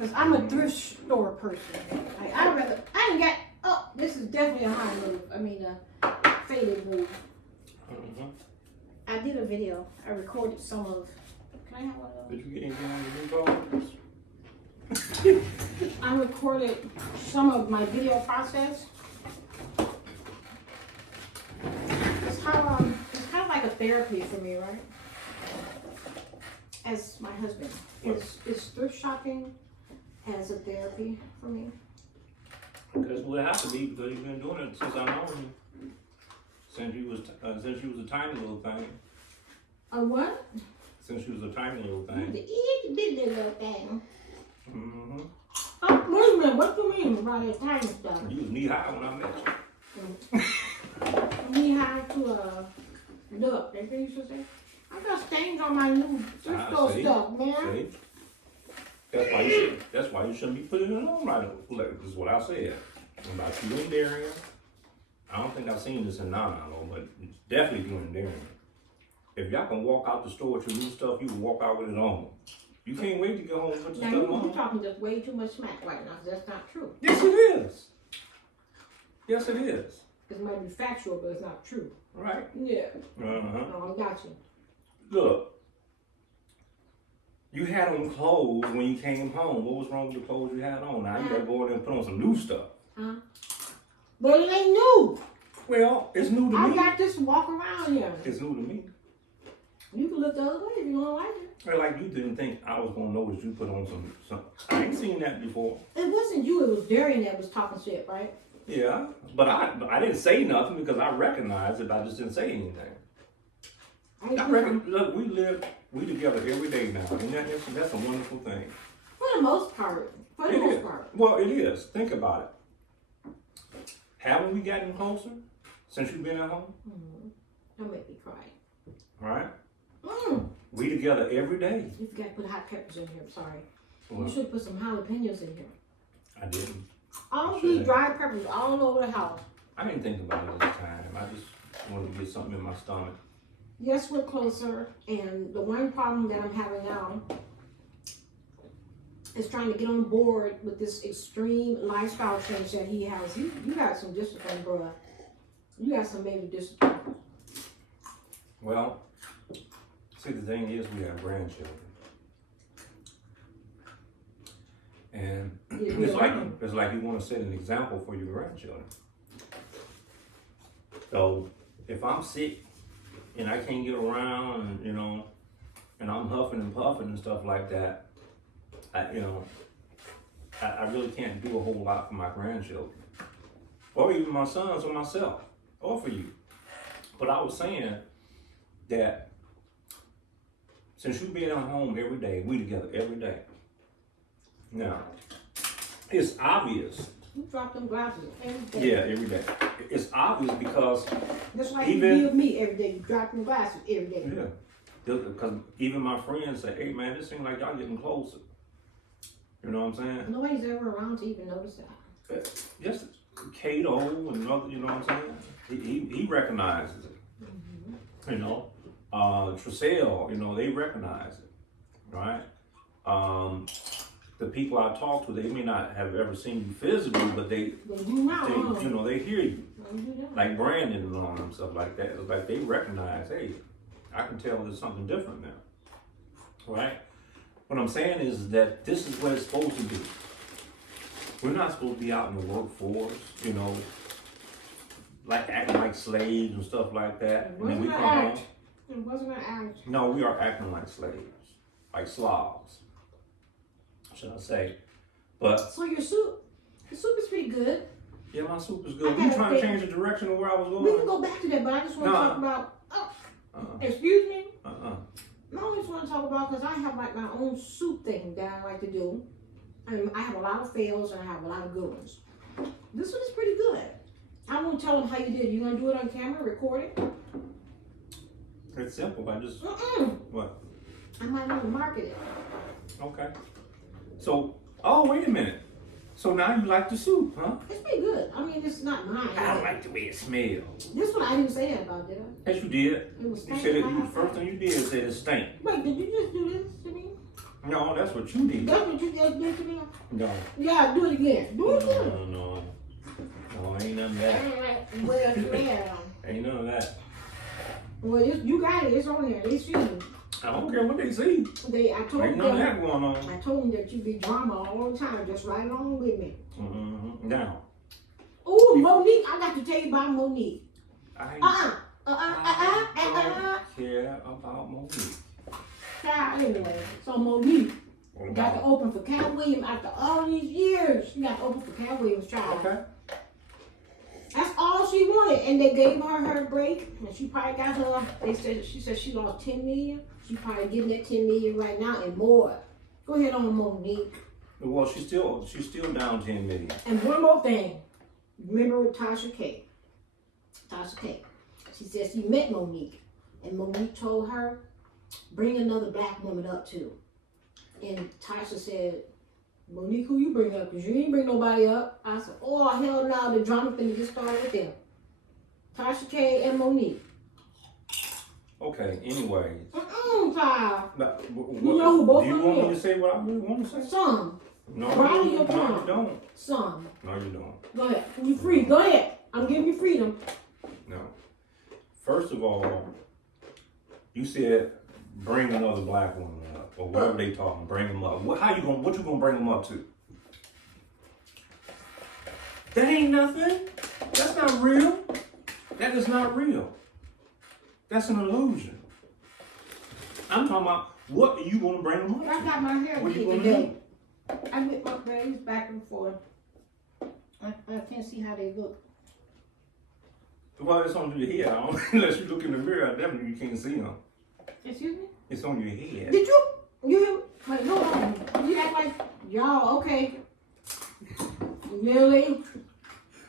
Cause I'm a thrift store person. Like I ain't got. Oh, this is definitely a high move. I mean a faded move. I did a video. I recorded some of. Can I have one of those? Did you get anything on your new phone? I recorded some of my video process. It's kind of like a therapy for me, right? As my husband, is thrift shopping as a therapy for me? Because it would have to be, because you've been doing it since I know you. Since you was a tiny little thing. A what? Since you was a tiny little thing. The itty little thing. Mm-hmm. Oh, wait a minute. What do you mean by that tiny stuff? You was knee high when I met you. Knee high to a look. That's what you should say. I got stains on my new thrift store stuff, man. See? That's why you shouldn't be putting it on right now. This is what I said about you and Derrien. I don't think I've seen this in Nana, but it's definitely you and Derrien. If y'all can walk out the store with your new stuff, you can walk out with it on. You can't wait to get home and put your stuff on. You're talking just way too much smack right now. That's not true. Yes, it is. Yes, it is. It might be factual, but it's not true. Right? Yeah. Uh-huh. Oh, I got you. Look, you had on clothes when you came home. What was wrong with the clothes you had on? Now you gotta go in there and put on some new stuff. Huh? But it ain't new. Well, it's new to me. I got this walk around here. It's new to me. You can look the other way if you don't like it. Like you didn't think I was gonna notice you put on some. I ain't seen that before. It wasn't you. It was Derrien that was talking shit, right? Yeah, but I didn't say nothing because I recognized it. I just didn't say anything. Look, we together every day now, and that's a wonderful thing. For the most part. Well, it is. Think about it. Haven't we gotten closer since you've been at home? Don't make me cry. Right? We together every day. You forgot to put hot peppers in here. I'm sorry. Well, you should put some jalapenos in here. I didn't. All these dry peppers all over the house. I didn't think about it this time. I just wanted to get something in my stomach. Yes, we're closer, and the one problem that I'm having now is trying to get on board with this extreme lifestyle change that he has. You got some discipline, bro. You got some major discipline. Well, see, the thing is, we have grandchildren, and it's like you want to set an example for your grandchildren. So if I'm sick and I can't get around, and and I'm huffing and puffing and stuff like that, I really can't do a whole lot for my grandchildren, or even my sons or myself, or for you. But I was saying that since you've been at home every day, we together every day. Now, it's obvious. You drop them glasses every day. Yeah, every day. It's obvious because that's why you be with me every day. You drop them glasses every day. Yeah. Because even my friends say, hey man, this seems like y'all getting closer. You know what I'm saying? Nobody's ever around to even notice that. Yes, Kato and other, you know what I'm saying? He recognizes it. Tracell, they recognize it, right? The people I talk to, they may not have ever seen you physically, but they hear you. Like Brandon and all them stuff like that. It's like they recognize, hey, I can tell there's something different now, right? What I'm saying is that this is what it's supposed to be. We're not supposed to be out in the workforce, like acting like slaves and stuff like that. It wasn't an act. It wasn't an act. No, we are acting like slaves, like slobs, should I say? But so your soup is pretty good. Yeah, my soup is good. You trying to change the direction of where I was going? We can go back to that, but I just want to talk about. Excuse me. No, I just want to talk about because I have like my own soup thing that I like to do. I have a lot of fails and I have a lot of good ones. This one is pretty good. I won't tell them how you did. You gonna do it on camera, record it? It's simple. I just what? I might want to market it. Okay. So, wait a minute. So now you like the soup, huh? It's pretty good. I mean, it's not mine. I don't like the way it smells. This one I didn't say that about, did I? Yes, you did. It was You said it. The first thing you did is say it stank. Wait, did you just do this to me? No, that's what you did. That's what you just did to me? No. Yeah, do it again. Do it again. No, ain't none of that. Well, yeah. Ain't none of that. Well, you got it. It's on there. They see you. I don't care what they see. I told Ain't them. none of that going on. I told them that you be drama all the time. Just right along with me. Mm-hmm. Now. Oh, Monique. I got to tell you about Monique. I don't care about Monique. Anyway, so Monique got to open for KATT Williams after all these years. She got to open for KATT Williams, child. Okay. That's all she wanted, and they gave her break, and she probably got her. She said she lost 10 million. She probably getting that 10 million right now and more. Go ahead on, Monique. Well, she's still down 10 million. And one more thing, remember Tasha K. Tasha K. She said she met Monique, and Monique told her, bring another black woman up too. And Tasha said, Monique, who you bring up? Because you ain't bring nobody up. I said, oh, hell no, the drama finna get started with them. Tasha K and Monique. Okay, anyways. Child. You know who both do you of want them me is? to say what I really want to say? Some. No, Riley, you don't. Some. No, you don't. Go ahead. You free. Go ahead. I'm giving you freedom. No. First of all, you said bring another black woman up, or whatever they talking. Bring them up. What you gonna bring them up to? That ain't nothing. That's not real. That is not real. That's an illusion. I'm talking about what are you gonna bring them up to? I got my hair What did you gonna today. I whip my braids back and forth. I can't see how they look. Well, it's on your head. Unless you look in the mirror, definitely you can't see them. Excuse me? It's on your head. Did you wait, hold on. You act like y'all, okay. Really?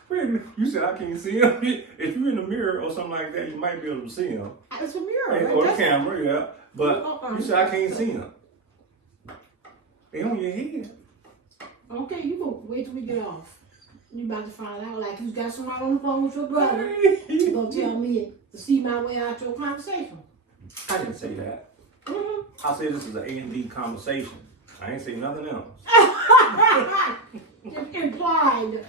Wait a minute. You said I can't see them. If you're in the mirror or something like that, you might be able to see them. It's a mirror. Hey, or the camera, yeah. But you said I can't see them. They on your head. Okay, you go wait till we get off. You about to find out like you got somebody on the phone with your brother. You gonna tell me to see my way out your conversation. I didn't say that. Mm-hmm. I said this is an A&B conversation. I ain't say nothing else. Just implied.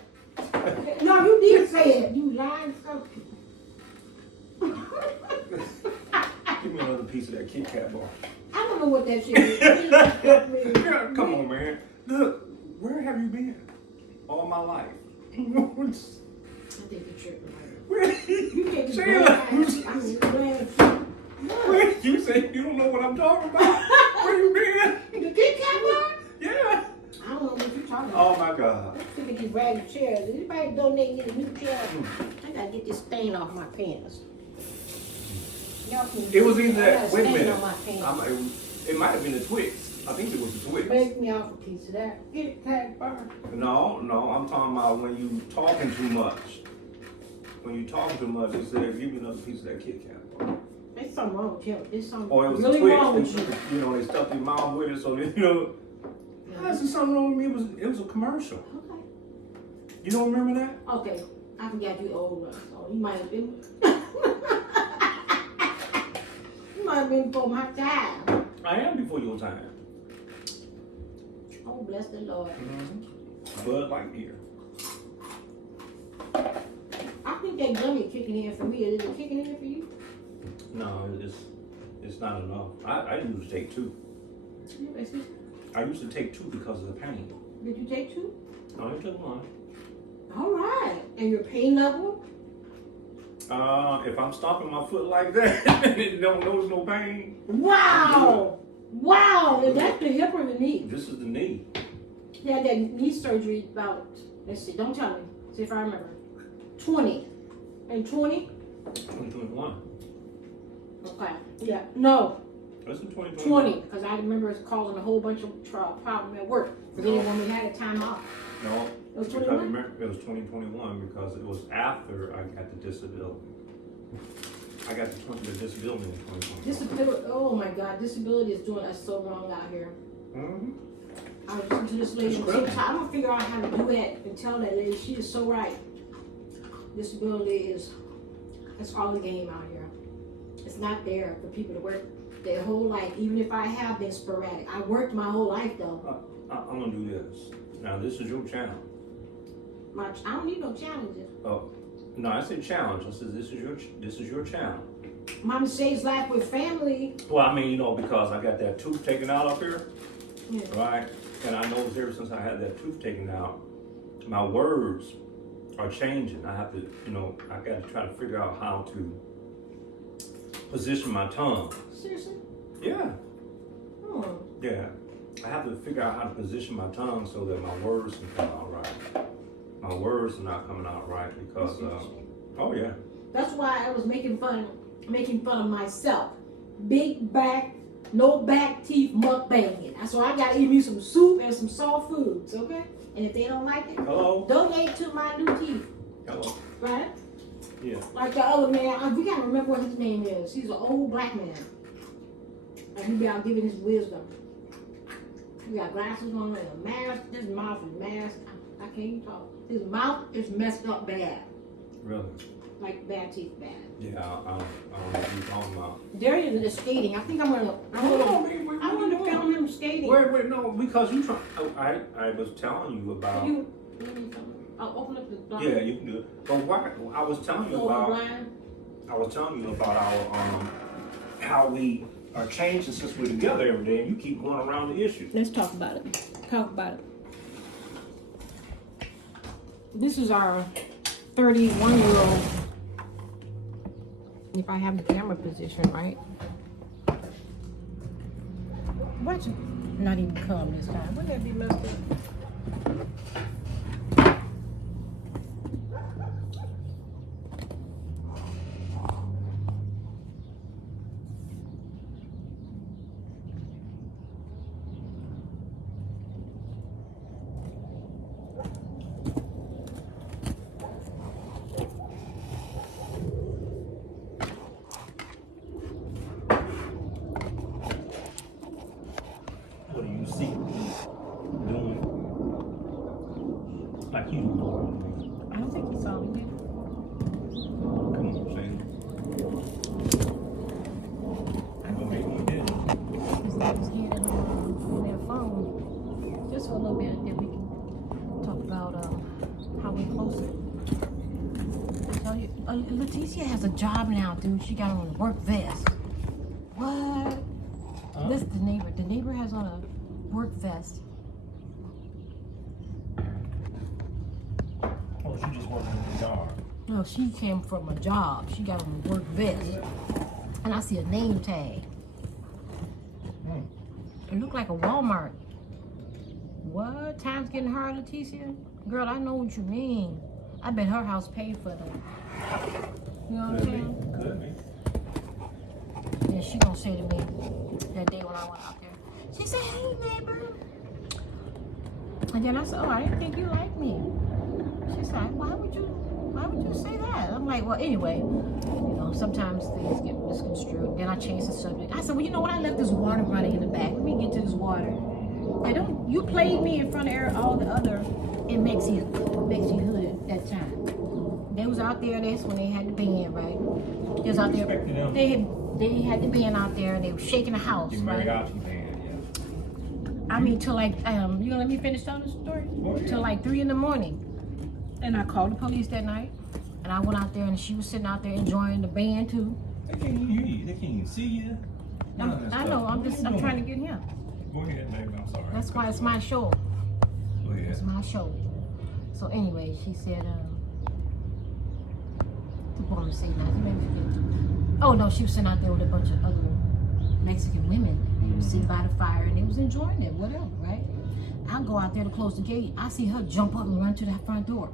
No, you did say it. You lying so. Give me another piece of that Kit Kat bar. I don't know what that shit is. Come on, man. Look, where have you been all my life? I think you're tripping. You can't just Wait, you say you don't know what I'm talking about? Where you been? The Kit Kat bar? Yeah. I don't know what you're talking about. Oh my God. Let's look at these ragged chairs. Anybody donate me a new chair? I gotta get this stain off my pants. Y'all can It was either that. that. Wait a minute. On my pants. It might have been the Twix. I think it was the Twix. Make me off a piece of that. Kit Kat bar. No, I'm talking about when you talking too much. When you talking too much, they said, give me another piece of that Kit Kat bar. There's something wrong with him. There's something Or it was really the wrong Twix. with you. You know, they stuffed your mouth with it, so that, you know. I said something wrong with me. It was a commercial. Okay. You don't remember that? Okay. I forgot you old, so you might have been. You might have been before my time. I am before your time. Oh, bless the Lord. Mm-hmm. Bud Lightyear. I think that gummy kicking in for me. Is it kicking in for you? No, it's not enough. I used to take 2. Excuse me? I used to take 2 because of the pain. Did you take 2? No, I took 1. All right. And your pain level? If I'm stomping my foot like that, don't notice no pain. Wow. Wow. Is that the hip or the knee? This is the knee. He had that knee surgery about, let's see, don't tell me. See if I remember. 20. And 20? 2021. Okay. Yeah. No. That's in 2021. 20. Because I remember it's causing a whole bunch of problem at work. Because then when we had a time off. No. It was Because 21? it was 2021 because it was after I got the disability. I got the disability in 2021. Disability. Oh my God. Disability is doing us so wrong out here. Mm-hmm. I was listening to this lady. I'm gonna figure out how to do that and tell that lady she is so right. Disability is, it's all the game out here. It's not there for people to work their whole life, even if I have been sporadic. I worked my whole life though. I'm gonna do this. Now this is your channel. I don't need no challenges. Oh, no, I said challenge. I said this is your channel. Mama says life with family. Well, I mean, you know, because I got that tooth taken out up here, Yeah. right? And I noticed ever since I had that tooth taken out, my words are changing. I have to, you know, I got to try to figure out how to position my tongue. Seriously? Yeah. Hmm. Yeah. I have to figure out how to position my tongue so that my words can come out right. My words are not coming out right because, oh yeah. That's why I was making fun of myself. Big back, no back teeth mukbanging. So I gotta eat me some soup and some soft foods, okay? And if they don't like it, hello, donate to my new teeth. Hello. Right? Yeah. Like the other man, we gotta remember what his name is. He's an old black man. And he be out giving his wisdom. He got glasses on and a mask. His mouth is masked. I can't even talk. His mouth is messed up bad. Really? Like bad teeth bad. Yeah, I don't know what you're talking about. Derrien is skating. I think I want to film him skating. Wait, no, because you try. I was telling you about. I'll open up the blind. Yeah, you can do it. But why? I was telling you about. I was telling you about our how we are changing since we're together every day, and you keep going around the issue. Let's talk about it. Talk about it. This is our 31-year-old. If I have the camera position right. Watch it. Not even come this time. Wouldn't that be messed up? What do you see doing like you do? I don't think he saw me. Come on, Shane. Oh, maybe you did. His head on their phone. Just for a little bit, then we can talk about how we're closer. I tell you, Leticia has a job now, dude. She got on a work vest. What? This is the neighbor. The neighbor has on a work vest. Oh, she just working in the yard. No, she came from a job. She got on a work vest. And I see a name tag. It looked like a Walmart. What? Time's getting hard, Leticia? Girl, I know what you mean. I bet her house paid for them. You know what I'm saying? Could be. Yeah, she gonna say to me that day when I went out there. She said, "Hey, neighbor." And then I said, "Oh, I didn't think you liked me." She said, why would you say that?" I'm like, well, anyway, you know, sometimes things get misconstrued. Then I changed the subject. I said, well, you know what? I left this water running in the back. Let me get to this water. And you played me in front of all the other in MexiHood at that time. They was out there. That's when they had the band, right? They was out there. They had the band out there, and they were shaking the house, right? I mean, till like, you gonna let me finish telling the story? Oh, yeah. Till like 3 in the morning. And I called the police that night, and I went out there, and she was sitting out there enjoying the band too. They can't even hear you. They can't even see you. I know. I'm trying to get him. Go ahead, baby. I'm sorry. That's why it's my show. Go ahead. It's my show. So anyway, she said, the woman said, oh no, she was sitting out there with a bunch of other Mexican women. They were sitting by the fire, and they was enjoying it, whatever, right? I go out there to close the gate. I see her jump up and run to that front door.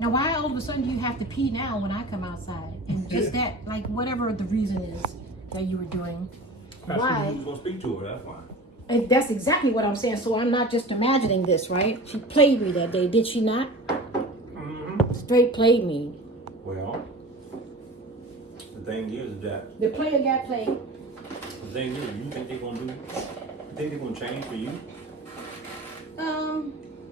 Now, why all of a sudden do you have to pee now when I come outside? And just that, like, whatever the reason is that you were doing. Why? You was gonna speak to her. That's why. And that's exactly what I'm saying. So I'm not just imagining this, right? She played me that day, did she not? Mm-hmm. Straight played me. Well, the thing is that The player got played. the thing is, you think they're gonna change for you?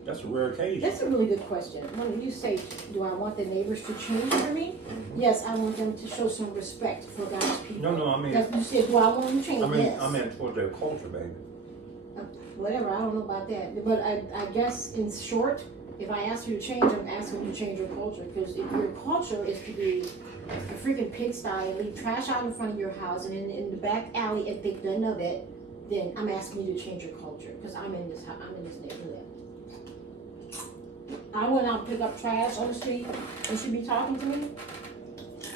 That's a rare occasion. That's a really good question. When you say, do I want the neighbors to change for me? Yes, I want them to show some respect for God's people. No, I mean. You said, do I want them to change? Yes. I meant toward their culture, baby. Whatever, I don't know about that. But I guess in short, if I ask you to change, I'm asking you to change your culture. Because if your culture is to be a freaking pigsty and leave trash out in front of your house and in the back alley and think none of it, then I'm asking you to change your culture. Because I'm in this neighborhood. I went out and picked up trash on the street and she'd be talking to me.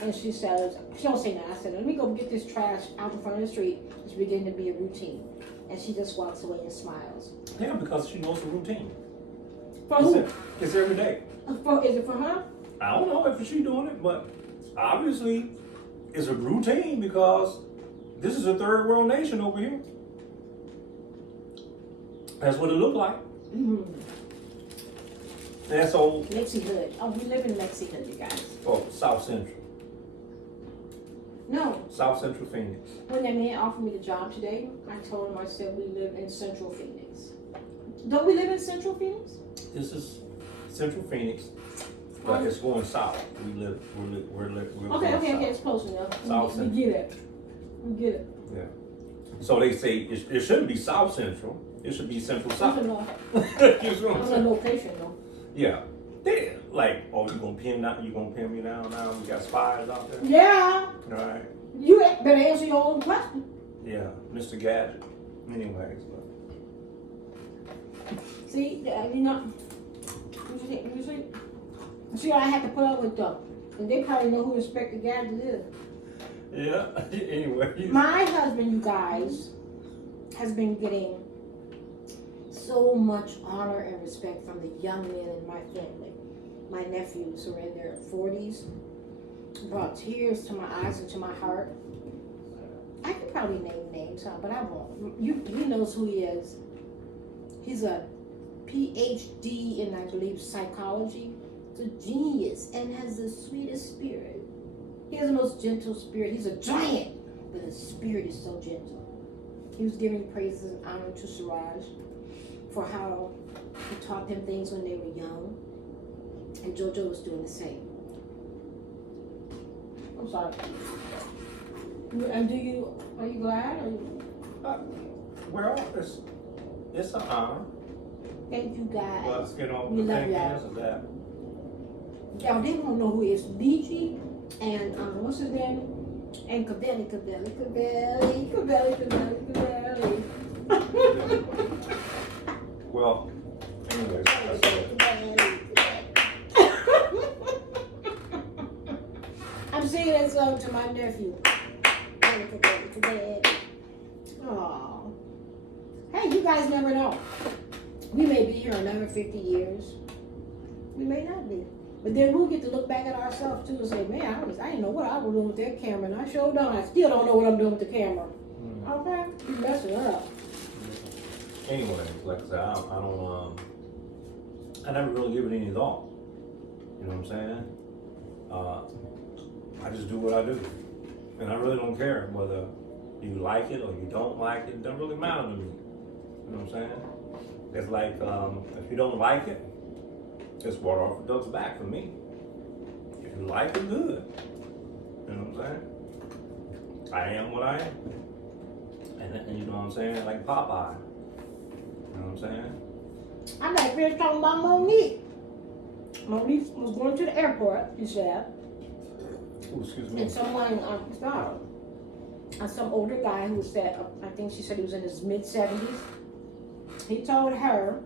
And she says, she don't say nothing. I said, let me go get this trash out in front of the street. It's beginning to be a routine. And she just walks away and smiles. Yeah, because she knows the routine. For who? It's every day. Is it for her? I don't know if she's doing it, but obviously it's a routine because this is a third world nation over here. That's what it looked like. Mm-hmm. And so... MexiHood. Oh, we live in MexiHood, you guys. Oh, South Central. No. South Central Phoenix. When that man offered me the job today, I told him, I said, we live in Central Phoenix. Don't we live in Central Phoenix? This is Central Phoenix, but it's going south. We're Okay, it's close enough. South we get it. We get it. Yeah. So they say it shouldn't be South Central. It should be Central South. You know what I'm location though. Yeah. They like, oh, you gonna pin me down now? We got spies out there. Yeah. All right. You better answer your own question. Yeah, Mr. Gadget. Anyways, but. See, you know, see, I had to put up with them, and they probably know who Inspector Gadget is. Yeah. Anyway. My husband, you guys, has been getting so much honor and respect from the young men in my family. My nephews who are in their 40s brought tears to my eyes and to my heart. I could probably name names, but I won't. You knows who he is. He's a PhD in, I believe, psychology. He's a genius and has the sweetest spirit. He has the most gentle spirit. He's a giant, but his spirit is so gentle. He was giving praises and honor to Siraj for how he taught them things when they were young. And JoJo was doing the same. I'm sorry. And are you glad? Well, it's an honor. Thank you, guys. Let's get on We the love thing y'all. is that. Y'all, they don't know who is BG and what's his name? And Cavelli. Well, anyways. I'm singing that song to my nephew. Aww. Hey, you guys never know. We may be here another 50 years. We may not be. But then we'll get to look back at ourselves too and say, man, I didn't know what I was doing with that camera. And I sure don't. I still don't know what I'm doing with the camera. Okay? You messing up. Anyway, like I said, I never really give it any thought. You know what I'm saying? I just do what I do. And I really don't care whether you like it or you don't like it. It doesn't really matter to me. You know what I'm saying? It's like, if you don't like it, it's water off a duck's back for me. If you like it, good. You know what I'm saying? I am what I am. And you know what I'm saying? Like Popeye. You know what I'm saying? I got finished talking about Monique. Monique was going to the airport, she said. Ooh, excuse me. And someone, some older guy who said, I think she said he was in his mid-70s. He told her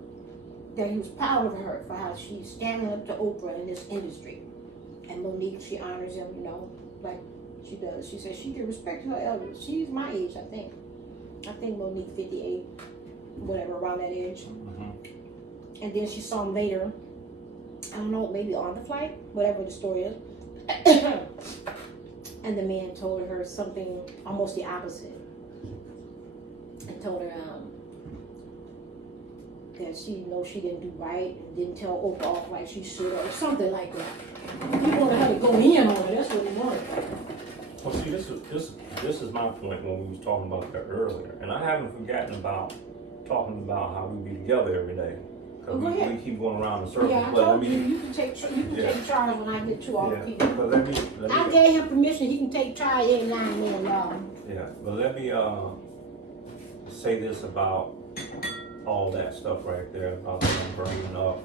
that he was proud of her for how she's standing up to Oprah in this industry. And Monique, she honors him, you know, like she does. She says she can respect her elders. She's my age, I think. I think Monique 58, whatever, around that age. Mm-hmm. And then she saw him later, I don't know, maybe on the flight, whatever the story is. And the man told her something almost the opposite. And told her that she knows she didn't do right and didn't tell Oprah off like she should or something like that. He wanted her to go in on it. That's what he wanted. Well, see, this is my point when we was talking about that earlier, and I haven't forgotten about talking about how we be together every day. Oh, go ahead. We keep going around in circles. Yeah, I told you can take charge when I get too off people. But let me I gave him permission. He can take charge any now and then, y'all. Yeah, but let me say this about all that stuff right there about them bringing up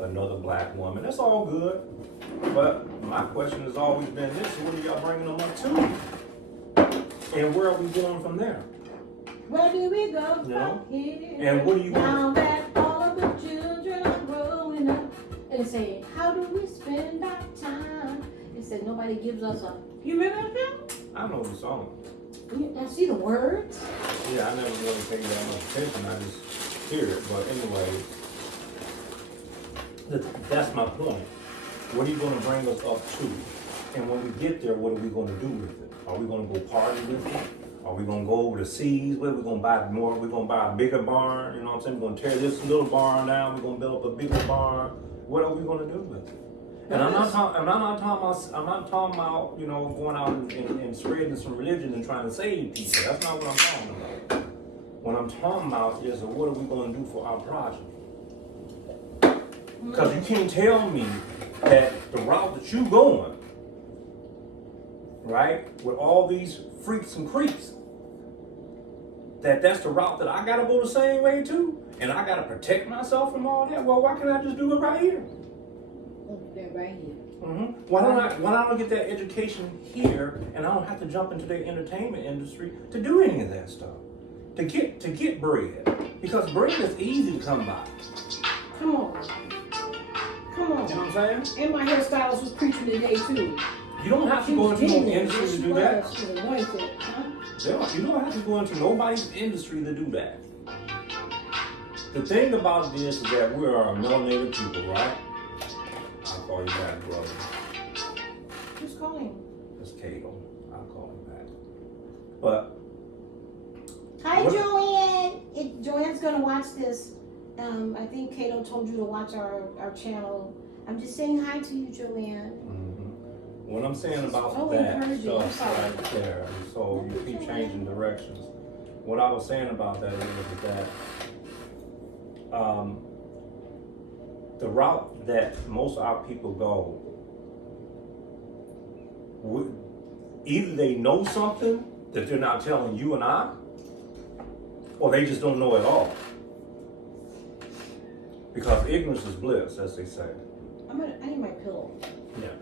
another black woman. That's all good, but my question has always been this: what are y'all bringing them up to, and where are we going from there? Where do we go from here? And what do you now that all of the children are growing up? And it said, how do we spend our time? It said nobody gives us a. You remember that film? I know the song. I see the words. Yeah, I never really paid that much attention. I just hear it. But anyway, that's my point. What are you going to bring us up to? And when we get there, what are we going to do with it? Are we going to go party with it? Are we going to go over the seas? Where are we going to buy more? We're going to buy a bigger barn. You know what I'm saying? We're going to tear this little barn down. We're going to build up a bigger barn. What are we going to do with it? And I'm not talking about, you know, going out and spreading some religion and trying to save people. That's not what I'm talking about. What I'm talking about is what are we going to do for our project? Because you can't tell me that the route that you're going, right, with all these freaks and creeps, that's the route that I got to go the same way too, and I got to protect myself from all that. Well, why can't I just do it right here? They're right here. Mm-hmm. Why don't I get that education here, and I don't have to jump into the entertainment industry to do any of that stuff, to get bread, because bread is easy to come by. Come on. You know what I'm saying? And my hairstylist was preaching today too. You don't have to go into no industry to do that. You don't have to go into nobody's industry to do that. The thing about this is that we are a melanated people, right? I'll call you back, brother. Who's calling? It's Kato. I'll call him back. But hi, Joanne. Joanne's gonna watch this. I think Kato told you to watch our channel. I'm just saying hi to you, Joanne. Mm-hmm. What I'm saying about that stuff right there, so you keep changing directions. What I was saying about that is that the route that most of our people go, either they know something that they're not telling you and I, or they just don't know at all. Because ignorance is bliss, as they say. I need my pillow. Yeah.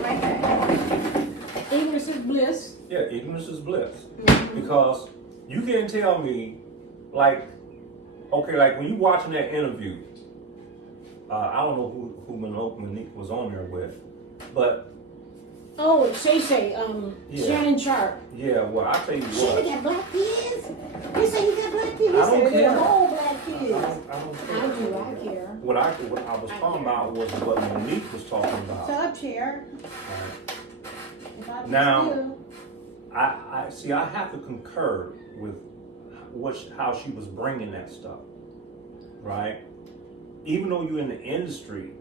Right there. Ignorance is bliss. Yeah, ignorance is bliss. Mm-hmm. Because you can't tell me, like when you watching that interview, I don't know who Monique was on there with, but oh, Shay, Shannon Sharp. Yeah, well, I tell you what. Shannon got black kids. You say you got black kids. I don't care. All black kids. I don't care. I care. What I was talking about was what Monique was talking about. Tub chair. Now, I see. I have to concur with how she was bringing that stuff, right? Even though you're in the industry,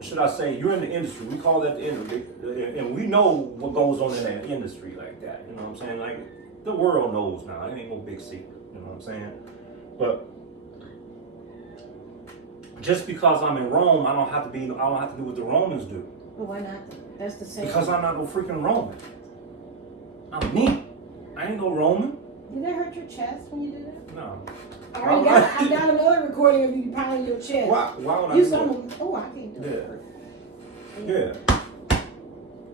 should I say you're in the industry? We call that the industry, and we know what goes on in that industry like that. You know what I'm saying? Like the world knows now. It ain't no big secret. You know what I'm saying? But just because I'm in Rome, I don't have to do what the Romans do. Well, why not? That's the same. Because I'm not no freaking Roman. I'm me. I ain't no Roman. Did that hurt your chest when you did that? No. I got another recording of you pounding your chest. Why would I do do that? Oh, I can't do it. Yeah.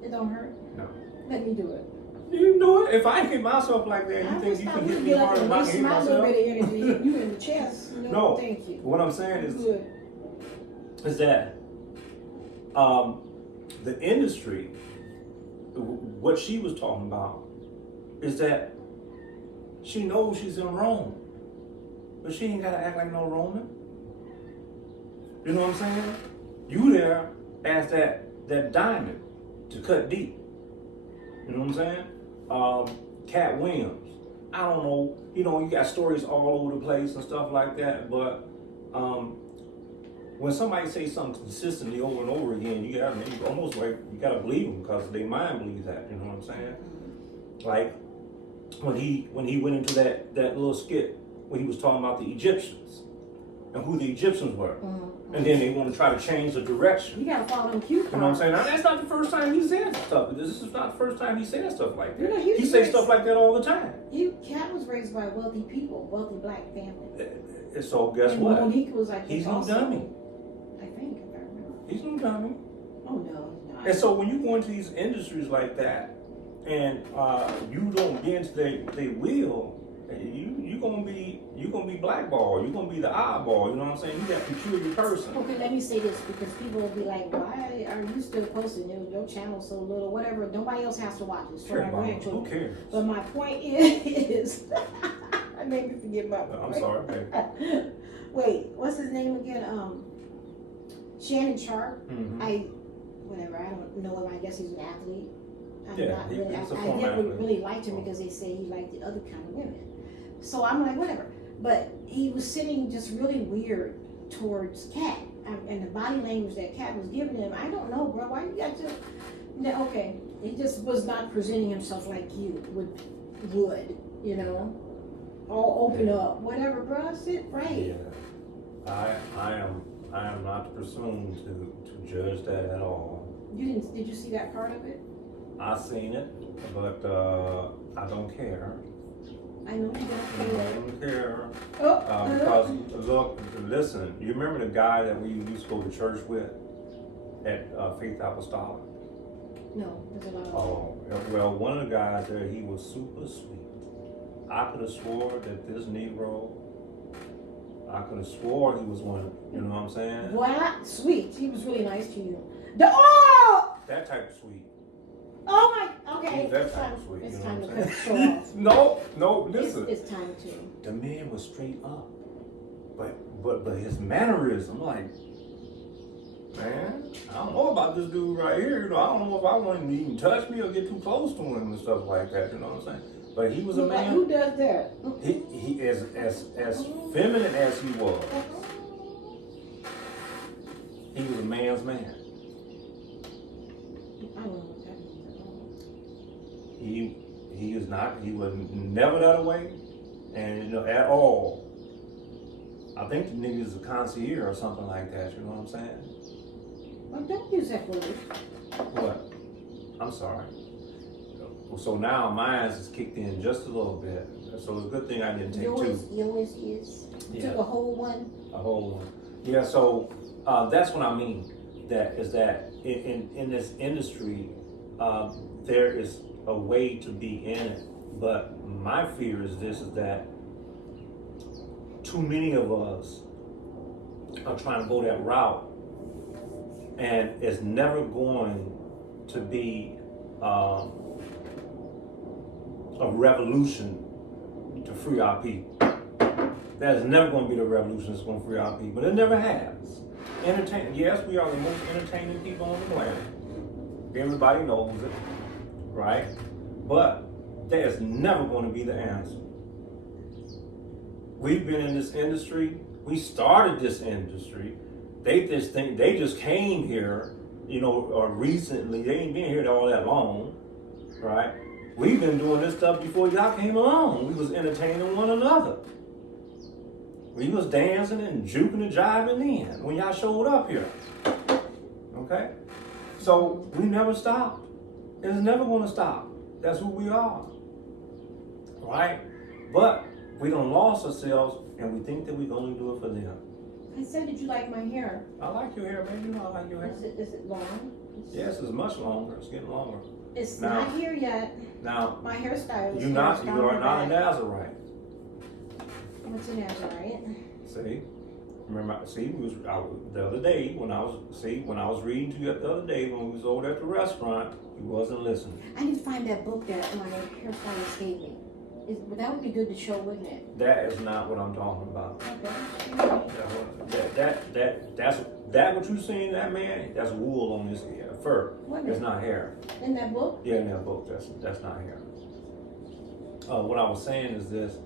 It don't hurt? No. Let me do it. You can do it. If I hit myself like that, you think you can hit me harder than I can hit myself? A little bit of energy. You in the chest. No. Thank you. What I'm saying is that the industry, what she was talking about, is that she knows she's in Rome, but she ain't gotta act like no Roman. You know what I'm saying? You there as that diamond to cut deep. You know what I'm saying? Cat Williams. I don't know. You know, you got stories all over the place and stuff like that. But when somebody says something consistently over and over again, you almost like you gotta believe them because their mind believes that. You know what I'm saying? Like when he went into that little skit when he was talking about the Egyptians, and who the Egyptians were. And then they want to try to change the direction. You gotta follow them cue cards. You know what I'm saying? Now, that's not the first time he said stuff. This is not the first time he said stuff like that. You know, he says stuff like that all the time. KATT was raised by wealthy people, wealthy black family. So guess and what? Monique was like, he's no dummy. I think, if I remember. He's no dummy. Oh no, he's not. And so when you go into these industries like that, and you don't get into their will, you gonna be blackballed. You're gonna be the oddball. You know what I'm saying? You that peculiar person. Okay, let me say this because people will be like, "Why are you still posting? Your channel's so little, whatever. Nobody else has to watch it. So my grandchildren. Who cares? But my point is, I made me forget my point. I'm sorry, baby. Wait, what's his name again? Shannon Sharp. Mm-hmm. I don't know him. I guess he's an athlete. I never really liked him because they say he liked the other kind of women. So I'm like, whatever. But he was sitting just really weird towards KATT. And the body language that KATT was giving him, I don't know, bro. Why you got to... Okay, he just was not presenting himself like you would, you know? All open up. Whatever, bro. Sit right. Yeah. I am not presumed to judge that at all. Did you see that part of it? I seen it, but I don't care. I know you don't care. Because look, listen. You remember the guy that we used to go to church with at Faith Apostolic? No, there's a lot of. Oh, well, one of the guys there, he was super sweet. I could have swore that this Negro. I could have swore he was one. You know what I'm saying? What? Sweet. He was really nice to you. That type of sweet. Oh my. Okay. That type of sweet. It's you know time to what cut I'm the saying? show off. No, listen. It's time to. The man was straight up, but his mannerism, like, man, I don't know about this dude right here. You know, I don't know if I want him to even touch me or get too close to him and stuff like that. You know what I'm saying? But he was a man. Who does that? He as feminine as he was a man's man. I don't know what that means. He is not. He was never that way, and you know at all. I think the nigga is a concierge or something like that. You know what I'm saying? Well, don't use that word. What? I'm sorry. So now mine is kicked in just a little bit. So it's a good thing I didn't take two. Yours is. You took a whole one. A whole one. Yeah. So that's what I mean. That in this industry, there is a way to be in it. But my fear is that too many of us are trying to go that route, and it's never going to be a revolution to free our people. That's never going to be the revolution that's going to free our people. It never has. Yes, we are the most entertaining people on the planet. Everybody knows it, right? But there's never going to be the answer. We've been in this industry. We started this industry. They just came here, you know, recently. They ain't been here all that long, right? We've been doing this stuff before y'all came along. We was entertaining one another. We was dancing and juking and jiving then when y'all showed up here. Okay? So we never stopped. It's never gonna stop. That's who we are. Right? But we done lost ourselves and we think that we can only do it for them. I said, did you like my hair? I like your hair, baby. You know I like your hair. Is it long? Yes, it's much longer. It's getting longer. It's not here yet. Now, my hairstyle is you are not a Nazarite. What's a Nazarite? See? Remember, the other day when I was reading to you the other day when we was over at the restaurant, you wasn't listening. I need to find that book that my hairstylist gave me. That would be good to show, wouldn't it? That is not what I'm talking about. Okay. That's what you seen, that man, that's wool on his hair, fur. It's not hair. In that book? Yeah, in that book, that's not hair. What I was saying is this.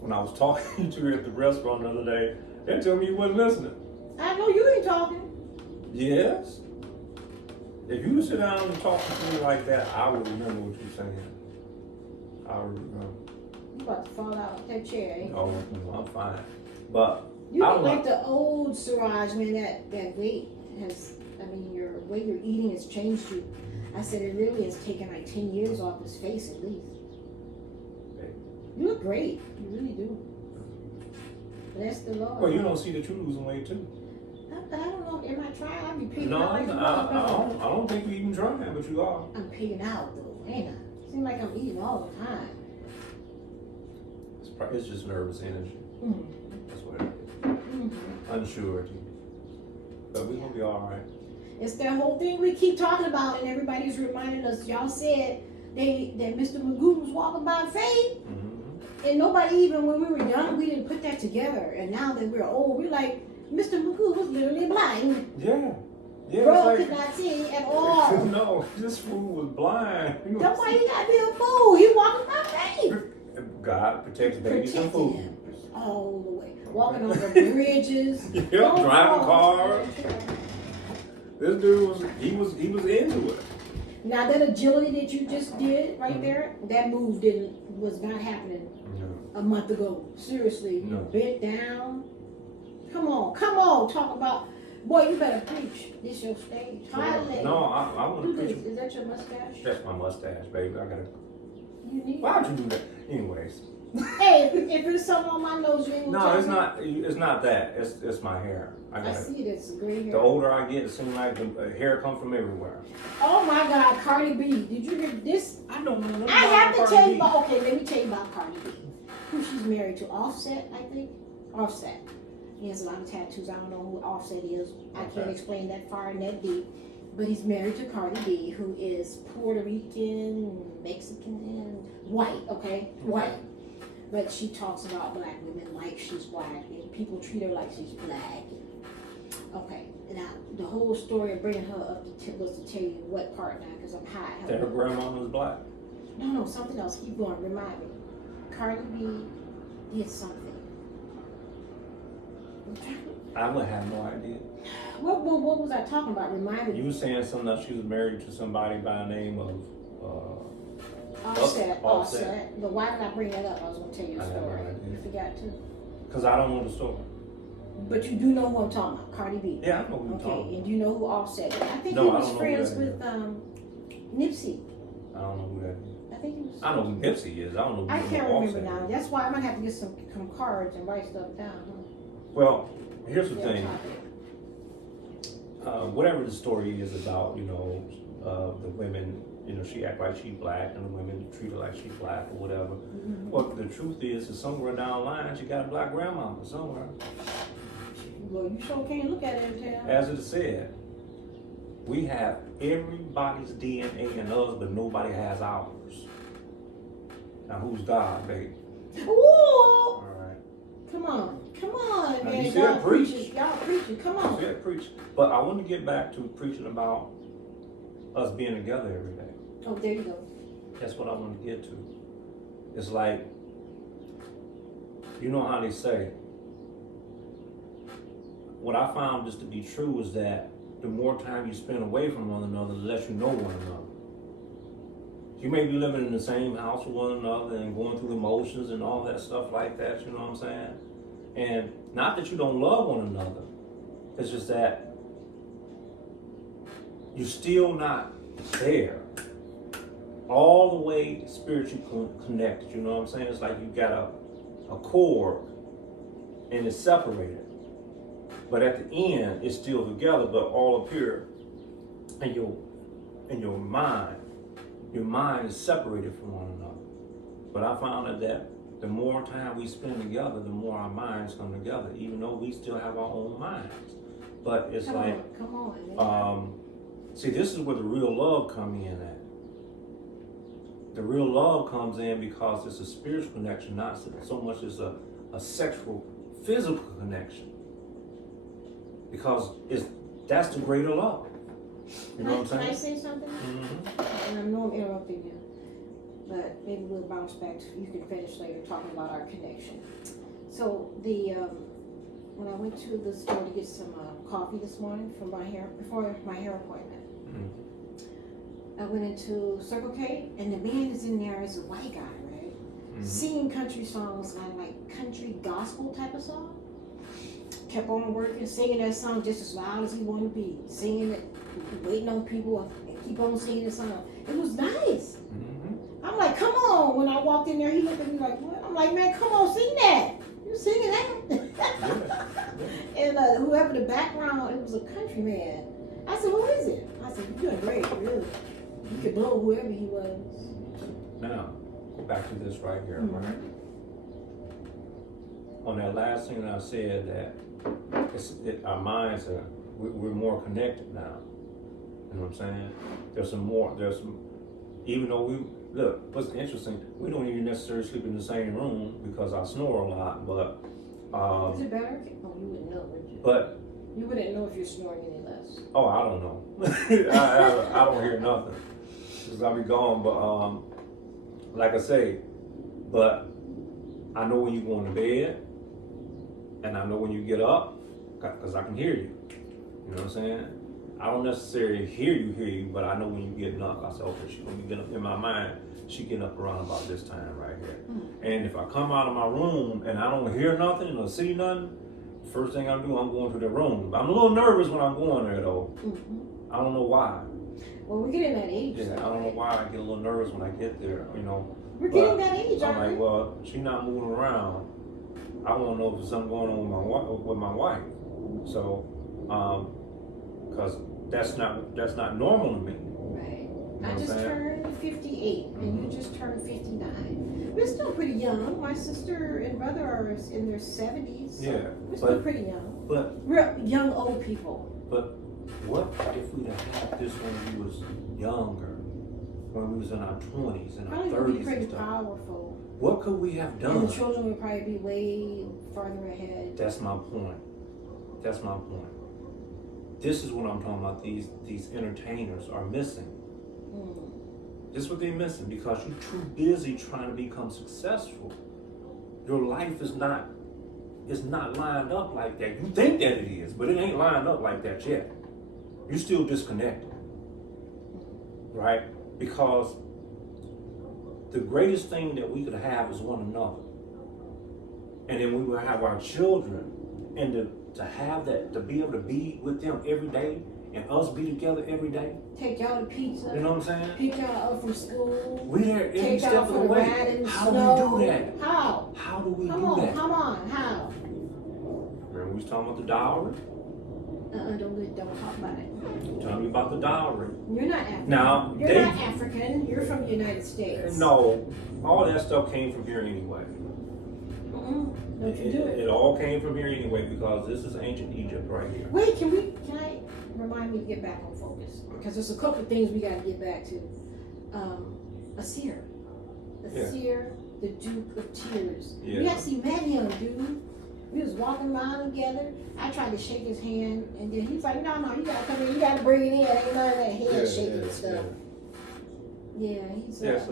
When I was talking to you at the restaurant the other day, they told me you wasn't listening. I know you ain't talking. Yes. If you would sit down and talk to me like that, I would remember what you're saying. I would remember. You about to fall out of that chair, ain't you? Oh, no, I'm fine. But You look like the old Siraj, man. That weight has, your way you're eating has changed you. I said it really has taken like 10 years off his face at least. You look great. You really do. Bless the Lord. Well, you don't see that you're losing weight too. I don't know. Am I trying? I'll be pigging No, out. I don't think you're even trying, but you are. I'm pigging out though, ain't I? Seems like I'm eating all the time. It's just nervous energy. Mm-hmm. That's what it is. Mm-hmm. Unsurety. But we're gonna be all right. It's that whole thing we keep talking about, and everybody's reminding us. Y'all said that Mr. Magoo was walking by faith, and nobody even when we were young we didn't put that together. And now that we're old, we're like, Mr. Magoo was literally blind. Yeah. Yeah. Bro could not see at all. No, this fool was blind. That's why he got to be a fool. He walking by faith. God protects babies and fools. All the way. Walking on the bridges. Yep, driving cars. This dude was into it. Now that agility that you just did right there, that move was not happening a month ago. Seriously, you bent down. Come on, talk about. Boy, you better preach. This your stage. No, I want to preach. Is that your mustache? That's my mustache, baby. I gotta. You need. Why'd you do that? Anyways. Hey, if there's something on my nose, you ain't gonna No, it's not. It's not that. It's my hair. I see it. It's gray hair. The older I get, it seems like the hair come from everywhere. Oh my God, Cardi B! Did you hear this? I don't know. I have to tell you about. Okay, let me tell you about Cardi B. Who she's married to? Offset, I think. Offset. He has a lot of tattoos. I don't know who Offset is. I can't explain that far and that deep. But he's married to Cardi B, who is Puerto Rican, Mexican, and white. Okay, white. But she talks about black women like she's black, and people treat her like she's black. Okay, now the whole story of bringing her up was to tell you what part now, because I'm high. That her grandma was black? No, something else. Keep going. Remind me. Cardi B did something. I would have no idea. What was I talking about? Remind me. You were saying something that she was married to somebody by the name of Offset. But why did I bring that up? I was going to tell you a story. You forgot too. Because I don't know the story. But you do know who I'm talking about, Cardi B. Yeah, I know who you're talking about. And you know who Offset is. I think he was friends with Nipsey. I don't know who that is. I think he was. I know who Nipsey is. I don't know who I can't remember Offset now. is. That's why I might have to get some cards and write stuff down. Huh? Well, here's the thing. Whatever the story is about, the women, she act like she black and the women treat her like she black or whatever. Mm-hmm. Well, the truth is somewhere down the line, she got a black grandma somewhere. Well, you sure can't look at it and tell. As it said, we have everybody's DNA in us, but nobody has ours. Now, who's God, baby? Ooh! All right. Come on, man. You said preach. Y'all preaching. Come on. You said preach. But I want to get back to preaching about us being together every day. Oh, there you go. That's what I want to get to. It's like, you know how they say, what I found just to be true is that the more time you spend away from one another, the less you know one another. You may be living in the same house with one another and going through the motions and all that stuff like that, you know what I'm saying? And not that you don't love one another, it's just that you're still not there all the way spiritually connected, you know what I'm saying? It's like you got a cord and it's separated, but at the end it's still together, but all up here in your mind. Your mind is separated from one another. But I found that the more time we spend together, the more our minds come together, even though we still have our own minds. But it's come on. See, this is where the real love comes in at. The real love comes in because it's a spiritual connection, not so much as a sexual, physical connection. Because that's the greater love. You know what I'm saying? Can I say something? Mm-hmm. And I know I'm interrupting you, but maybe we'll bounce back. You can finish later talking about our connection. So when I went to the store to get some coffee this morning for before my hair appointment, I went into Circle K, and the man is in there as a white guy, right? Singing country songs, like country gospel type of song. kept on working, singing that song just as loud as he wanted to be, singing it, waiting on people, and keep on singing the song. It was nice. Mm-hmm. I'm like, come on. When I walked in there, he looked at me like, what? I'm like, man, come on, sing that. You singing that? And whoever the background, it was a country man. I said, who is it? I said, you're doing great, really. You could blow whoever he was. Now, go back to this right here, Mm-hmm. right? On that last thing that I said, that our minds are, we're more connected now. You know what I'm saying? There's some, even though look, what's interesting, we don't even necessarily sleep in the same room because I snore a lot, but. Is it better? Oh, you wouldn't know, would you? But. You wouldn't know if you're snoring any less. Oh, I don't know. I don't hear nothing. Because I'll be gone, but like I say, but I know when you're going to bed, and I know when you get up, because I can hear you. You know what I'm saying? I don't necessarily hear you, but I know when you're getting up. I say, okay, she's going to be getting up. In my mind, she getting up around about this time right here. Mm-hmm. And if I come out of my room and I don't hear nothing or see nothing, first thing I do, I'm going to the room. I'm a little nervous when I'm going there, though. Mm-hmm. I don't know why. Well, we're getting that age. Yeah, I don't know why I get a little nervous when I get there, you know. We're getting that age, I'm like, well, she's not moving around. I want to know if there's something going on with my wife. So, because that's not normal to me. Right. You know I just turned 58, mm-hmm. and you just turned 59. We're still pretty young. My sister and brother are in their 70s. So yeah. we're still pretty young. But we're young old people. But what if we'd have had this when we was younger, when we was in our 20s and our 30s? Probably would be pretty powerful. What could we have done? And the children would probably be way farther ahead. That's my point. This is what I'm talking about. These entertainers are missing. This is what they're missing because you're too busy trying to become successful. Your life is not lined up like that. You think that it is, but it ain't lined up like that yet. You're still disconnected, right? Because the greatest thing that we could have is one another. And then we will have our children, and to have that, to be able to be with them every day, and us be together every day. Take y'all to pizza. You know what I'm saying? Pick y'all up from school. We there every step of the way. How do we do that? How? How do we do that? Come on, how? Remember we was talking about the dowry? Don't talk about it. Tell me about the dowry. You're not African. Now, you're not African. You're from the United States. No, all that stuff came from here anyway. Don't you do it? It all came from here anyway because this is ancient Egypt right here. Wait, can I remind me to get back on focus? Because there's a couple of things we got to get back to. Asir, the Duke of Tears. Yeah. We actually met him, dude. We was walking around together. I tried to shake his hand, and then he's like, "No, you gotta come in. You gotta bring it in. Ain't none of that hand shaking stuff." Yeah, he's. Yes,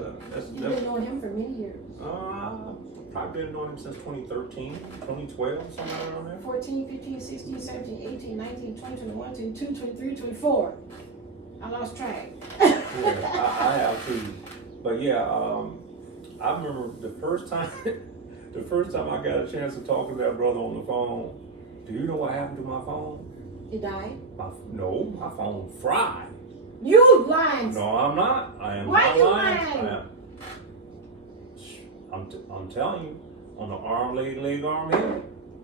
you've been knowing him for many years. Probably been knowing him since 2013, 2012, somewhere around there. 14, 15, 16, 17, 18, 19, 20, 21, 22, 23, 24. I lost track. Yeah, I have too. But yeah, I remember the first time I got a chance to talk to that brother on the phone. Do you know what happened to my phone? It died? No, my phone fried. You lying? No, I'm not. I am Why not you lying. I'm telling you, on the arm, leg, arm, head.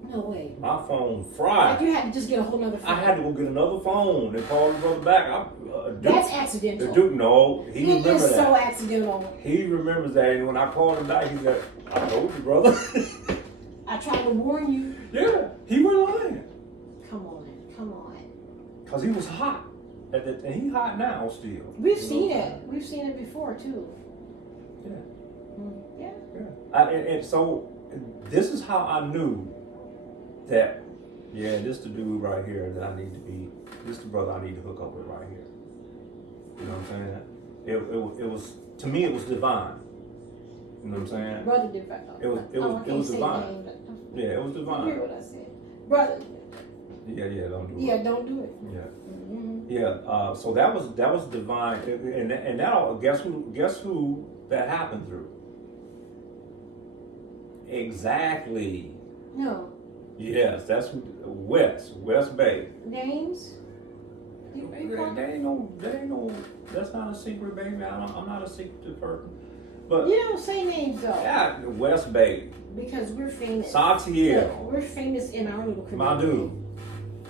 No way. My phone fried. Like you had to just get a whole nother phone. I had to go get another phone and call his brother back. That's accidental. The Duke, no, he remembers that. It is so accidental. He remembers that, and when I called him back, he said, "I told you, brother." I tried to warn you. Yeah, he wasn't lying. Come on. Cause he was hot, and he hot now still. We've seen it. We've seen it before too. Yeah. Yeah. And so this is how I knew that. Yeah, this the dude right here that I need to be. This the brother I need to hook up with right here. You know what I'm saying? It was to me. It was divine. You know what I'm saying? Brother divine. It was divine. Yeah, it was divine. You hear what I said, brother? Yeah, don't do it. Yeah, don't do it. Yeah. Mm-hmm. Yeah. So that was divine, and now guess who that happened through? Exactly. No. Yes, that's West Bay. Names? There ain't no, that's not a secret, baby. I'm not a secretive person. But you don't say names though. Yeah, West Bay. Because we're famous. Santiago. Look, we're famous in our little community. My dude.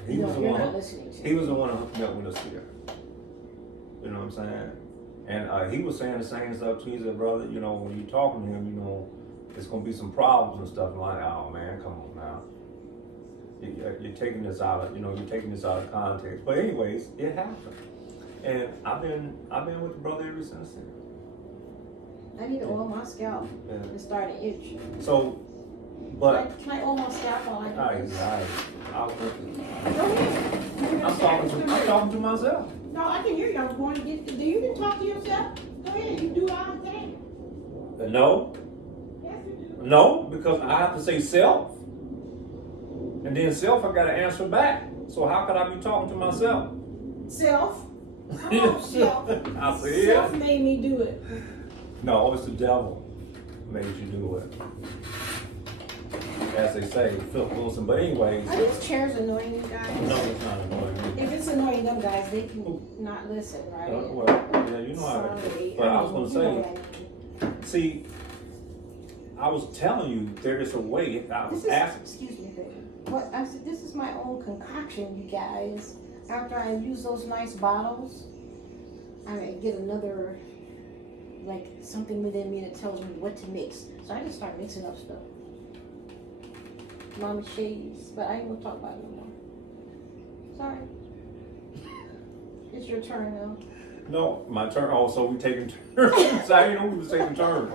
He was the you're one. Not listening to he was the one who hooked me up with us here. You know what I'm saying? And he was saying the same stuff too. He said, brother, you know, when you talking to him, you know, it's gonna be some problems and stuff. I'm like, oh man, come on now. You're taking this out of, you're taking this out of context. But anyways, it happened, and I've been with the brother ever since then. I need to oil my scalp and start to itch. So, but can I oil my scalp while I do this? I'm talking to myself. No, I can hear you. I was going to get. Do you can talk to yourself? Go ahead. You do our thing. No. Yes, you do. No, because I have to say self. And then self, I got to answer back. So how could I be talking to myself? Self. Oh, self. I said, Self made me do it. No, it's the devil made you do it. As they say, Phil Wilson. But anyways. Are these chairs annoying you guys? No, it's not annoying. If it's annoying them guys, they can not listen, right? Well, yeah, you know how. Sorry. But I was going to say, see, I was telling you there is a way. I was asking. Excuse me, baby. What I said, this is my own concoction, you guys. After I use those nice bottles, I get another, like something within me that tells me what to mix. So I just start mixing up stuff. Mama shades, but I ain't gonna talk about it no more. Sorry. It's your turn now. No, my turn. Oh, so we taking turns. I didn't know we was taking turns.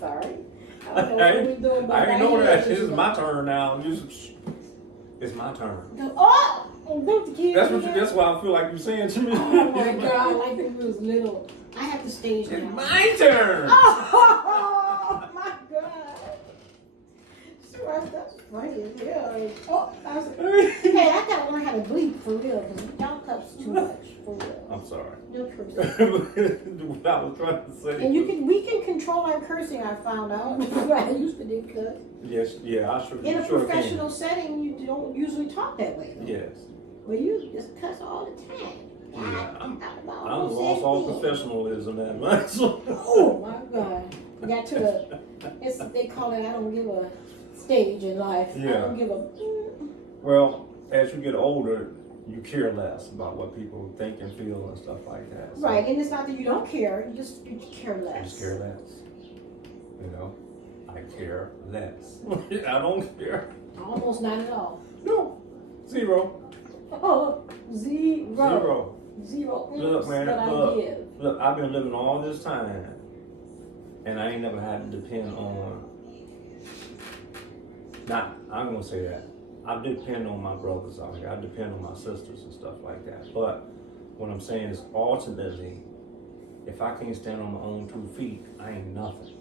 Sorry. I don't know what we doing. I didn't know that. This is my turn now. It's my turn. Oh! Don't the That's why I feel like you're saying to me. Oh my God, like it was little. I have the stage now. It's my turn. Oh my God. That's funny as hell. Oh, hey, I gotta learn how to bleep for real, because y'all cups too much for real. I'm sorry. No cursing. What I was trying to say. And we can control our cursing, I found out. I used to do cuss. Yes, yeah, I sure. In a professional setting, you don't usually talk that way. Though. Yes. Well, you just cuss all the time. Yeah, I'm lost all professionalism that much. Oh my God! I got to they call it, I don't give a stage in life. Yeah. I don't give a. Well, as you get older, you care less about what people think and feel and stuff like that. So Right, and it's not that you don't care. You care less. I just care less. I care less. I don't care. Almost not at all. No. Zero. Oh, zero. Look, man, look, I've been living all this time, and I ain't never had to depend on, I'm going to say that. I depend on my brothers out here. I depend on my sisters and stuff like that. But what I'm saying is, ultimately, if I can't stand on my own 2 feet, I ain't nothing.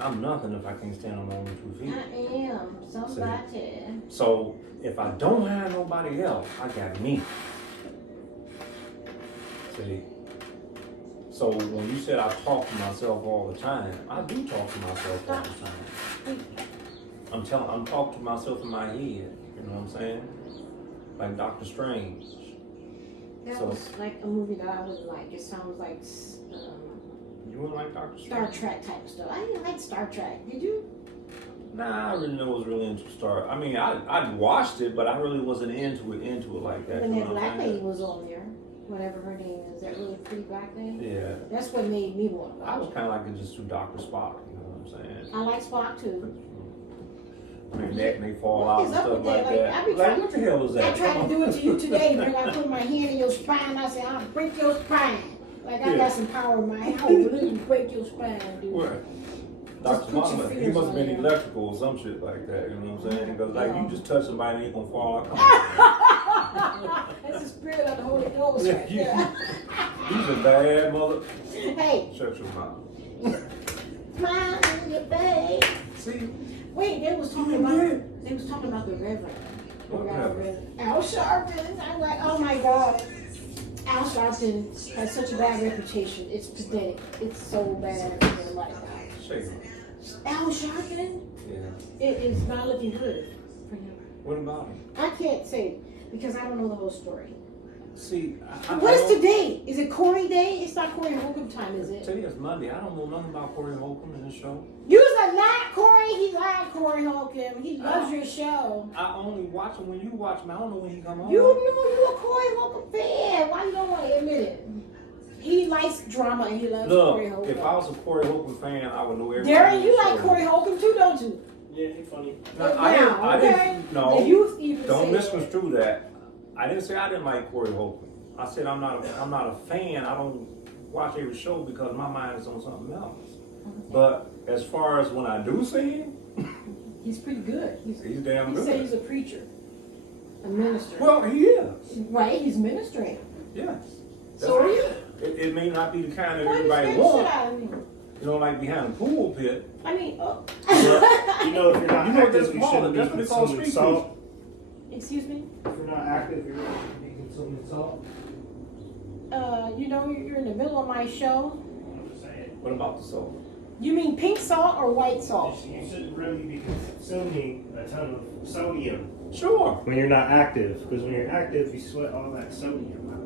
I'm nothing if I can't stand on my own 2 feet. I am somebody. So if I don't have nobody else, I got me. See? So when you said I talk to myself all the time, I do talk to myself all the time. I'm talking to myself in my head. You know what I'm saying? Like Dr. Strange. That was like a movie that I would like. It sounds like you wouldn't like Dr. Strange? Star Trek type of stuff. I didn't like Star Trek. Did you? Nah, I really was really into Star. I mean, I watched it, but I really wasn't into it like that. When that black lady was on there, whatever her name is, that really pretty black lady. Yeah. That's what made me want to watch. I was kind of like just through Dr. Spock. You know what I'm saying? I like Spock too. Their neck and they fall out and stuff like that. What the hell is that? I tried to do it to you today, but I put my hand in your spine. I said, I'll break your spine. Like I got some power in my hand. I will literally break your spine, dude. Where? Dr. Mama, he must have been electrical or some shit like that, you know what I'm saying? Because like you just touch somebody and they gonna fall out. That's the spirit of the Holy Ghost right there. He's a bad mother. Hey. Shut your mouth. Smile in your face. See? Wait, they was talking about the Reverend. What Reverend? Al Sharpton. I'm like, oh my God. Al Sharpton has such a bad reputation. It's pathetic. It's so bad in their life. Shake. Al Sharpton? Yeah. It is not looking good for him. What about him? I can't say because I don't know the whole story. See, What is today? Is it Corey Day? It's not Corey Holcomb time, is it? Today is Monday. I don't know nothing about Corey Holcomb in this show. You're not Corey. He lied, Corey Holcomb. He loves your show. I only watch him when you watch him. I don't know when he come on. You know you're a Corey Holcomb fan. Why you don't want to admit it? He likes drama and he loves Corey Holcomb. If I was a Corey Holcomb fan, I would know everything. Derrien, you like Corey Holcomb too, don't you? Yeah, he's funny. I didn't. No. Even Don't misconstrue that. I didn't say I didn't like Corey Holcomb. I said I'm not a fan. I don't watch every show because my mind is on something else. Okay. But as far as when I do see him, he's pretty good. He's damn good. He said he's a preacher, a minister. Well, he is. Right, he's ministering. Yes. So are you. It may not be the kind that Why everybody you wants. out of him? You know, like behind the pool pit. I mean, You know, if you're not active, you shouldn't be consuming salt. Excuse me? If you're not active, you shouldn't be consuming salt. You know, you're in the middle of my show. I'm just saying. What about the salt? You mean pink salt or white salt? You shouldn't really be consuming a ton of sodium Sure. when you're not active, because when you're active, you sweat all that sodium out.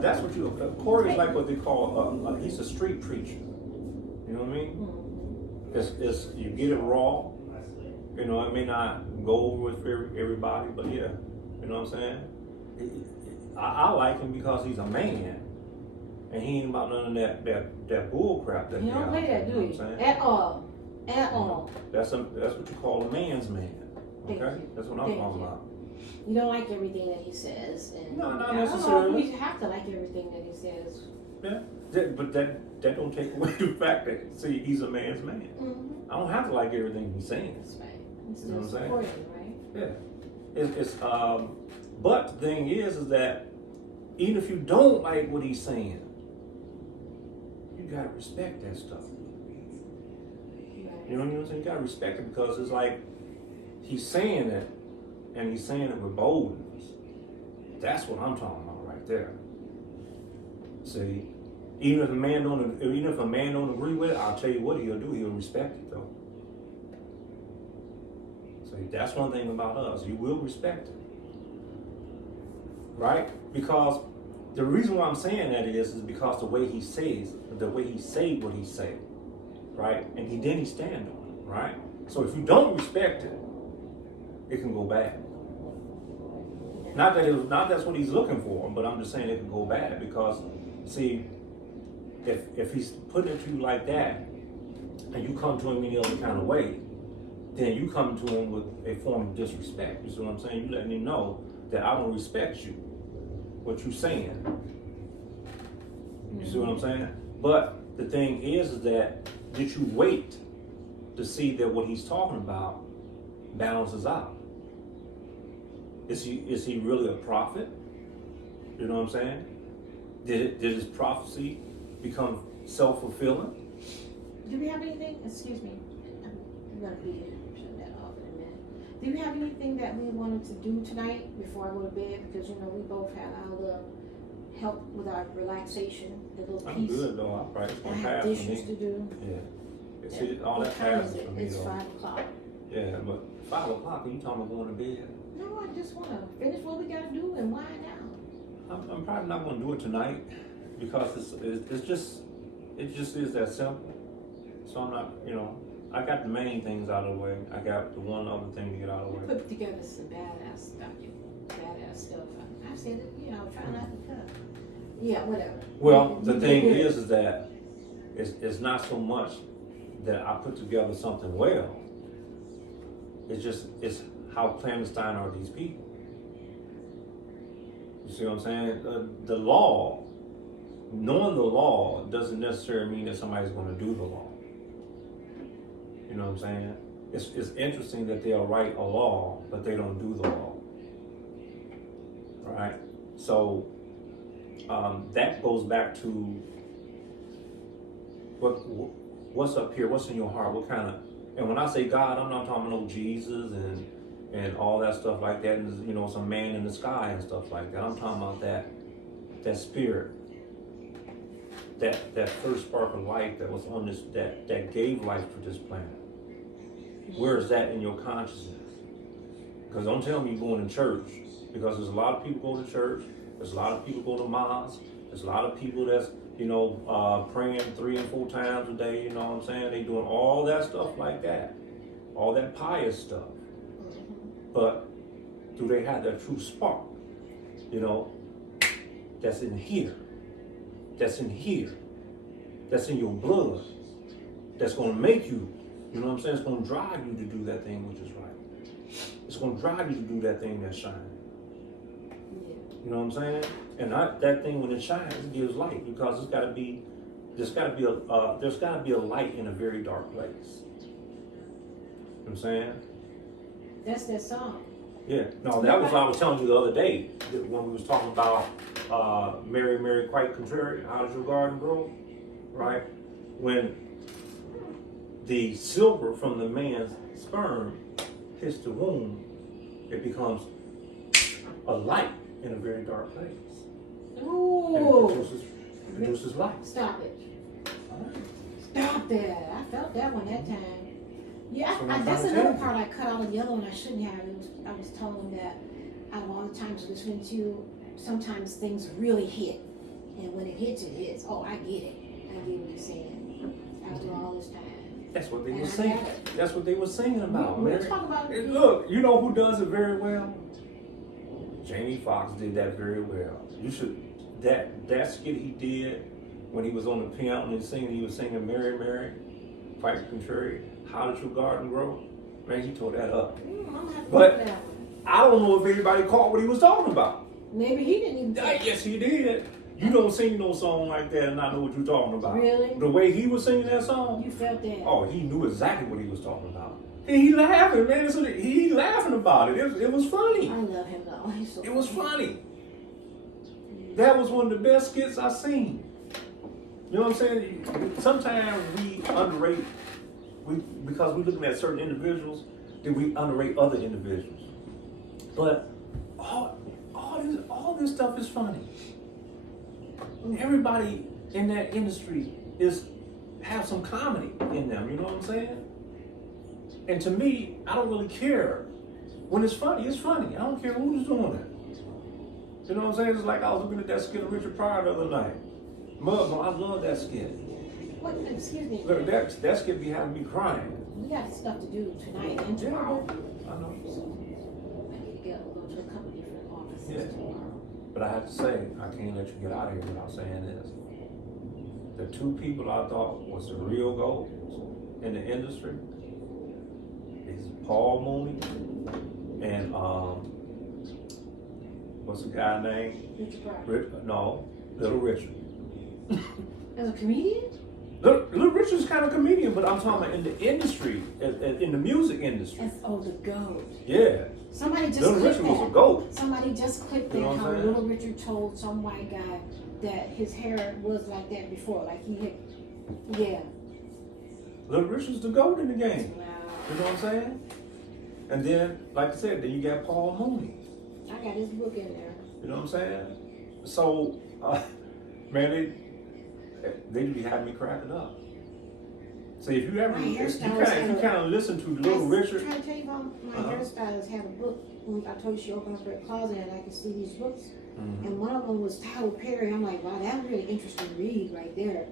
That's what you. Corey is like what they call. He's a street preacher. You know what I mean? It's you get it raw. You know, it may not go over with everybody, but yeah, you know what I'm saying. I like him because he's a man, and he ain't about none of that bull crap that You don't play that, do you? At all. At all. That's what you call a man's man. Okay, that's what I'm talking about. You don't like everything that he says. And No, not I don't know necessarily. if we have to like everything that he says. Yeah, but that don't take away the fact that he's a man's man. Mm-hmm. I don't have to like everything he's saying. That's right. It's You know what I'm saying? supporting, right? Yeah. But the thing is that even if you don't like what he's saying, you gotta respect that stuff. You know what I'm saying? You gotta respect it because it's like he's saying it, and he's saying it with boldness. That's what I'm talking about right there. See, even if a man don't agree with it, I'll tell you what he'll do. He'll respect it though. See, that's one thing about us. You will respect it, right? Because the reason why I'm saying that is because the way he says, the way he say what he say, right? And then he stand on it, right? So if you don't respect it, it can go bad. Not that's what he's looking for, but I'm just saying it can go bad because, see, if he's putting it to you like that, and you come to him any other kind of way, then you come to him with a form of disrespect. You see what I'm saying? You letting him know that I don't respect you, what you saying. You see what I'm saying? But the thing is that did you wait to see that what he's talking about balances out? Is he really a prophet? You know what I'm saying? Did his prophecy become self-fulfilling? Do we have anything? Excuse me. I'm gonna be shut that off in a minute. Do we have anything that we wanted to do tonight before I go to bed? Because you know we both had our little help with our relaxation, the little I'm piece. good though. I probably I gonna have pass for dishes me. to do. Yeah. See, all What that time passes is it? for me It's though. 5 o'clock. Yeah, but 5 o'clock, you talking about going to bed? No, I just want to finish what we got to do and wind down. I'm probably not going to do it tonight because it just is that simple. So I'm not, I got the main things out of the way. I got the one other thing to get out of the way. Put together some badass stuff. I said it, try not to cut. Yeah, whatever. Well, the thing is that it's not so much that I put together something well. It's how clandestine are these people. You see what I'm saying? The law, knowing the law doesn't necessarily mean that somebody's going to do the law. You know what I'm saying? It's interesting that they'll write a law, but they don't do the law. Right? So that goes back to what's up here, what's in your heart, what kind of, and when I say God, I'm not talking about Jesus and all that stuff like that, and some man in the sky and stuff like that. I'm talking about that spirit that first spark of life that was on this, that gave life to this planet. Where is that in your consciousness? Because don't tell me you're going to church, because there's a lot of people go to church, there's a lot of people go to mosques, there's a lot of people that's, praying 3 and 4 times a day, you know what I'm saying? They doing all that stuff like that, all that pious stuff. But do they have that true spark? That's in here. That's in here. That's in your blood. That's going to make you, you know what I'm saying? It's going to drive you to do that thing which is right. It's going to drive you to do that thing that's shining. You know what I'm saying? And that thing when it shines, it gives light, because there's got to be a light in a very dark place. You know what I'm saying? That's that song. Yeah. No, that was what I was telling you the other day when we was talking about Mary, Mary, quite contrary. How does your garden grow? Right? When the silver from the man's sperm hits the womb, it becomes a light in a very dark place. Ooh. And it produces light. Stop it. Right. Stop that. I felt that one that time. Yeah, That's that's another part I cut out of the other one I shouldn't have. I was telling them that out of all the times listening to you, sometimes things really hit. And when it hits, it hits. Oh, I get it. I get what you're saying. After all this time. That's what they were saying. That's what they were singing about, We'll Mary. talk about it. Look, you know who does it very well? Jamie Foxx did that very well. You should, that skit he did when he was on the piano and he was singing Mary, Mary, quite contrary. How did your garden grow? Man, he tore that up. But I don't know if everybody caught what he was talking about. Maybe he didn't even. Yes, he did. You don't sing no song like that and not know what you're talking about. Really? The way he was singing that song. You felt that. Oh, he knew exactly what he was talking about. And he laughing, man. He laughing about it. It was funny. I love him though. He's so It was funny. That was one of the best skits I've seen. You know what I'm saying? Sometimes we underrate, because we're looking at certain individuals, then we underrate other individuals. But all this stuff is funny. Everybody in that industry have some comedy in them, you know what I'm saying? And to me, I don't really care. When it's funny, it's funny. I don't care who's doing it. You know what I'm saying? It's like I was looking at that skit of Richard Pryor the other night. Muslim, I love that skit. What? Excuse me. Look, that skit be having me crying. We got stuff to do tonight and tomorrow. I know. I need to go to a couple different offices Yeah. tomorrow. But I have to say, I can't let you get out of here without saying this. The 2 people I thought was the real goals in the industry is Paul Mooney and what's the guy name? Richard Pryor. No, Little Richard. As a comedian? Little Richard's kind of comedian, but I'm talking about in the industry, in the music industry. That's the GOAT. Yeah. Somebody just Little clipped Richard was that. a GOAT. Somebody just clipped that, You know what how I'm saying? Little Richard told some white guy that his hair was like that before, like he had, yeah. Little Richard's the GOAT in the game. Wow. You know what I'm saying? And then, like I said, then you got Paul Mooney. I got his book in there. You know what I'm saying? So, man, they be having me cracking up. So if you ever, if you kind of listen to Little Richard. I'm trying to tell you about my hairstylist had a book. I told you she opened up her closet and I could see these books. Mm-hmm. And one of them was Tyler Perry. I'm like, wow, that's a really interesting read right there.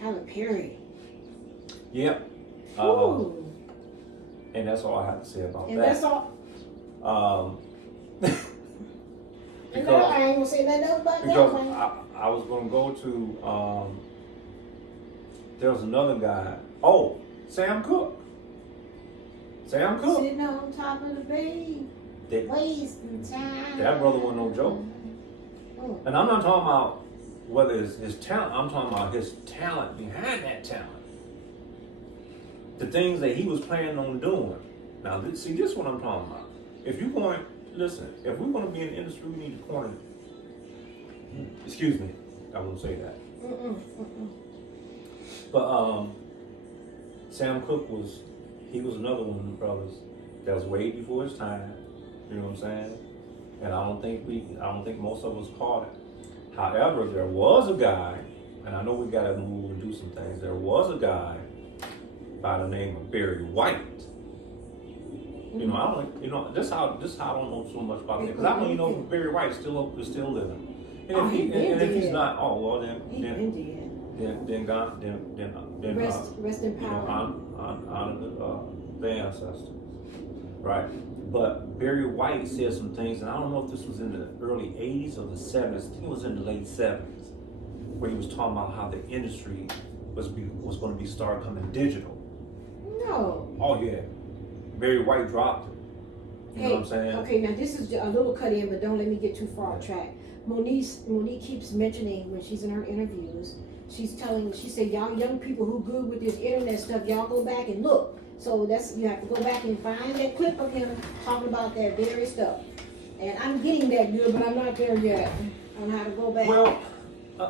Tyler Perry. Yep. Ooh. And that's all I have to say about And that. that's all. And because I ain't gonna say nothing else about that because one. I was gonna go to there was another guy. Oh, Sam Cooke. Sam Cooke. Sitting on top of the bed, wasting time. That brother wasn't no joke. Oh. And I'm not talking about whether it's his talent. I'm talking about his talent behind that talent. The things that he was planning on doing. Now, see, this is what I'm talking about. If you're going, listen, if we're going to be in the industry, we need to corner. Excuse me, I won't say that. But Sam Cooke was another one of the brothers that was way before his time. You know what I'm saying? And I don't think most of us caught it. However, there was a guy and I know we gotta move and do some things. There was a guy by the name of Barry White. You know, I don't. You know, this how I don't know so much about him because I don't even know if Barry White is still living. And if he's not, oh well, then God, then rest in you know, power. honor the ancestors, right? But Barry White said some things, and I don't know if this was in the early '80s or the '70s. I think it was in the late '70s, where he was talking about how the industry was going to be start coming digital. No. Oh yeah, Barry White dropped it. You know what I'm saying? Okay, now this is a little cut in, but don't let me get too far off track. Monique keeps mentioning when she's in her interviews, she said, y'all young people who good with this internet stuff, y'all go back and look. So you have to go back and find that clip of him talking about that very stuff. And I'm getting that good, but I'm not there yet on how to go back. Well,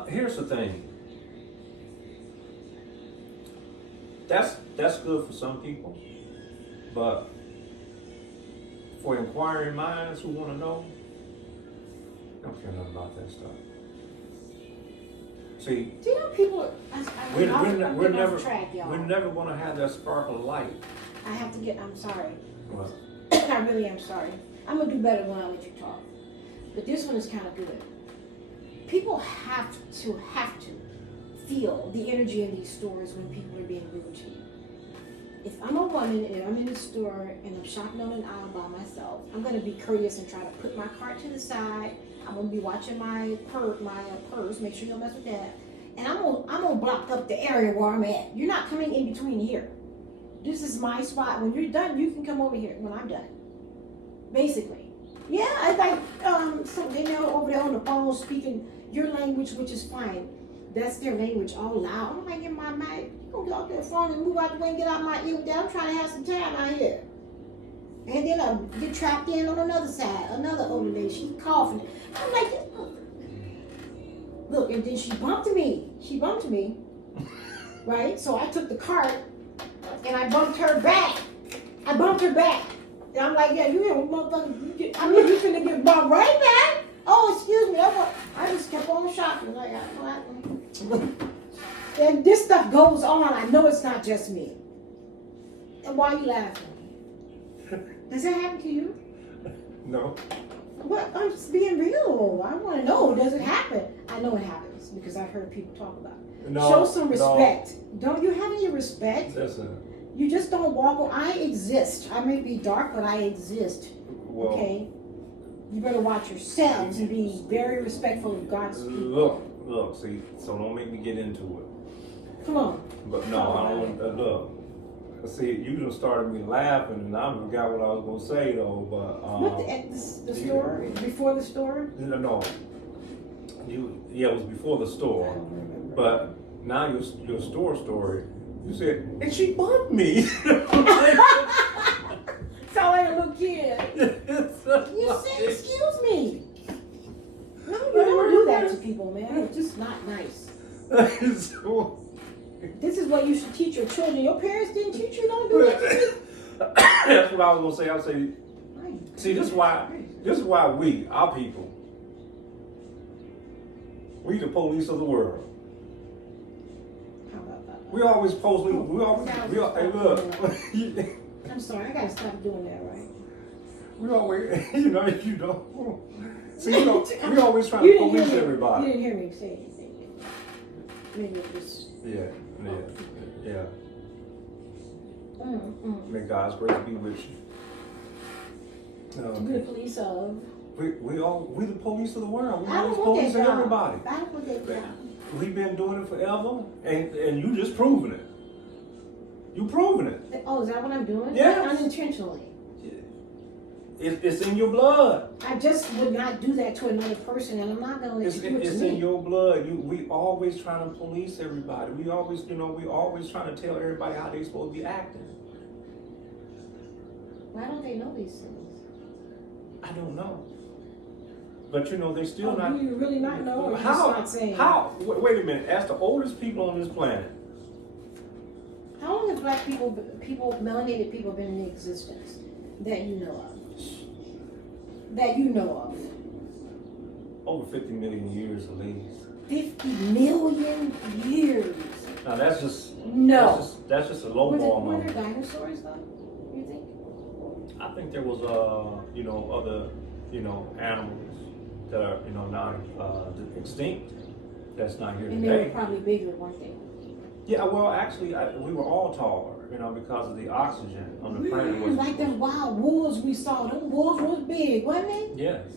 here's the thing. That's good for some people, but for inquiring minds who want to know, I don't care nothing about that stuff. See, do you know people? we're never track, y'all. we're never going to have that sparkle of light. I'm sorry. What? I really am sorry. I'm gonna do better when I let you talk. But this one is kind of good. People have to feel the energy in these stores when people are being rude to you. If I'm a woman and I'm in the store and I'm shopping on an aisle by myself, I'm gonna be courteous and try to put my cart to the side. I'm gonna be watching my purse, make sure you don't mess with that. And I'm gonna block up the area where I'm at. You're not coming in between here. This is my spot. When you're done, you can come over here when I'm done. Basically. Yeah, it's like they're over there on the phone speaking your language, which is fine. That's their language all loud. I'm like, in my mind, you gonna get off that phone and move out the way and get out my ear with that. I'm trying to have some time out here. And then I get trapped in on another side. Another older lady, she's coughing. I'm like, look, and then she bumped me. Right? So I took the cart and I bumped her back. And I'm like, yeah, you ain't motherfucker. You finna get bumped right back. Oh, excuse me. I just kept on shopping. Like, and this stuff goes on. I know it's not just me. And why are you laughing? Does that happen to you? No. What? I'm just being real. I want to know. Does it happen? I know it happens because I've heard people talk about it. No, show some respect. No. Don't you have any respect? Listen. You just don't walk. I exist. I may be dark, but I exist. Well, okay. You better watch yourselves and be very respectful of God's people. Look. See, so don't make me get into it. Come on. But no, I don't want to look. See, you just started me laughing, and I forgot what I was gonna say though. But what the store before the store? No. It was before the store. I don't remember. But now your store story. You said, and she bumped me. Sound like a little kid. You said, excuse me. No, you never do that to people, man. It's just not nice. This is what you should teach your children. Your parents didn't teach you, don't do that to me. That's what I was gonna say. See, this is why we, our people, we the police of the world. How about that? We always post. Hey, look. I'm sorry, I gotta stop doing that, right? We always, you don't. See, we always trying to police everybody. You didn't hear me say anything. Maybe it was. Yeah. May God's grace be with you. We're the police of. We the police of the world. We I always don't want that policing job. everybody. I don't want that job. We've been doing it forever, and you just proving it. You proving it. Oh, is that what I'm doing? Yes. Unintentionally. It's in your blood. I just would not do that to another person, and I'm not gonna let you do it to me. It's in your blood. We always trying to police everybody. We always trying to tell everybody how they supposed to be acting. Why don't they know these things? I don't know. But they still not. Do you really not know, or you just not saying? How? Wait a minute. As the oldest people on this planet. How long have black people, melanated people, been in existence that you know of? Over 50 million years at least. 50 million years. Now that's just No. that's just a low ball Were number. there dinosaurs though? You think? I think there was other animals that are now extinct. That's not here And they today. were probably bigger, weren't they? Yeah, well, actually, we were all taller, because of the oxygen on the planet. Was Like them wild wolves we saw. Them wolves was big, wasn't they? Yes.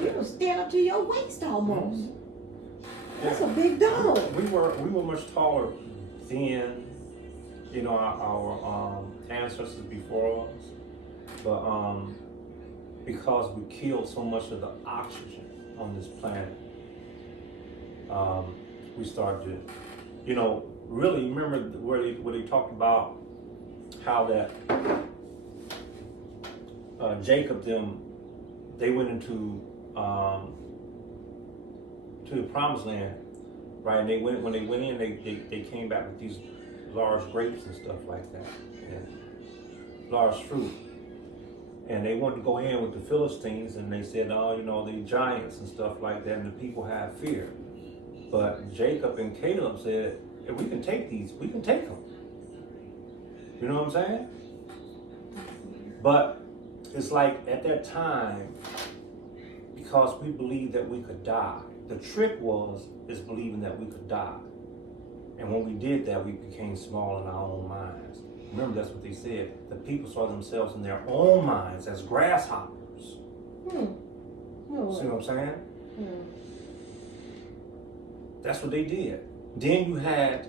You was stand up to your waist almost. That's Yeah. a big dog. We were much taller then, our ancestors before us, but because we killed so much of the oxygen on this planet, we started to, really remember where they talked about how that Jacob they went into to the promised land, right? And when they went in, they came back with these large grapes and stuff like that, and large fruit. And they wanted to go in with the Philistines, and they said, oh, the giants and stuff like that, and the people have fear. But Jacob and Caleb said, if we can take these, we can take them. You know what I'm saying? But it's like at that time, because we believed that we could die. The trick is believing that we could die. And when we did that, we became small in our own minds. Remember, that's what they said. The people saw themselves in their own minds as grasshoppers. Oh, See what I'm saying? That's what they did. Then you had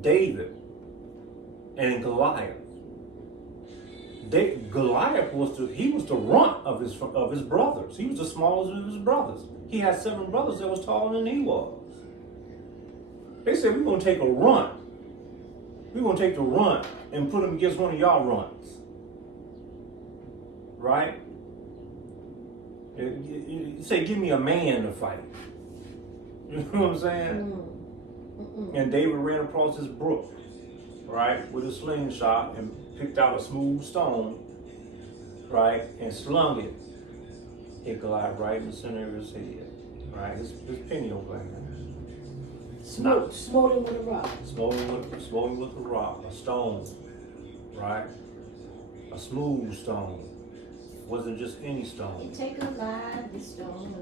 David and Goliath. Goliath was the runt of his brothers. He was the smallest of his brothers. He had 7 brothers that was taller than he was. They said, we're going to take a runt. We're going to take the runt and put him against one of y'all runts. Right? You say, give me a man to fight. You know what I'm saying? And David ran across this brook, right, with a slingshot and picked out a smooth stone, right, and slung it. Hit Goliath right in the center of his head, right? His pineal gland. Smote him with a rock. Smote him with a rock, a stone, right? A smooth stone. Wasn't just any stone. Take a lively stone.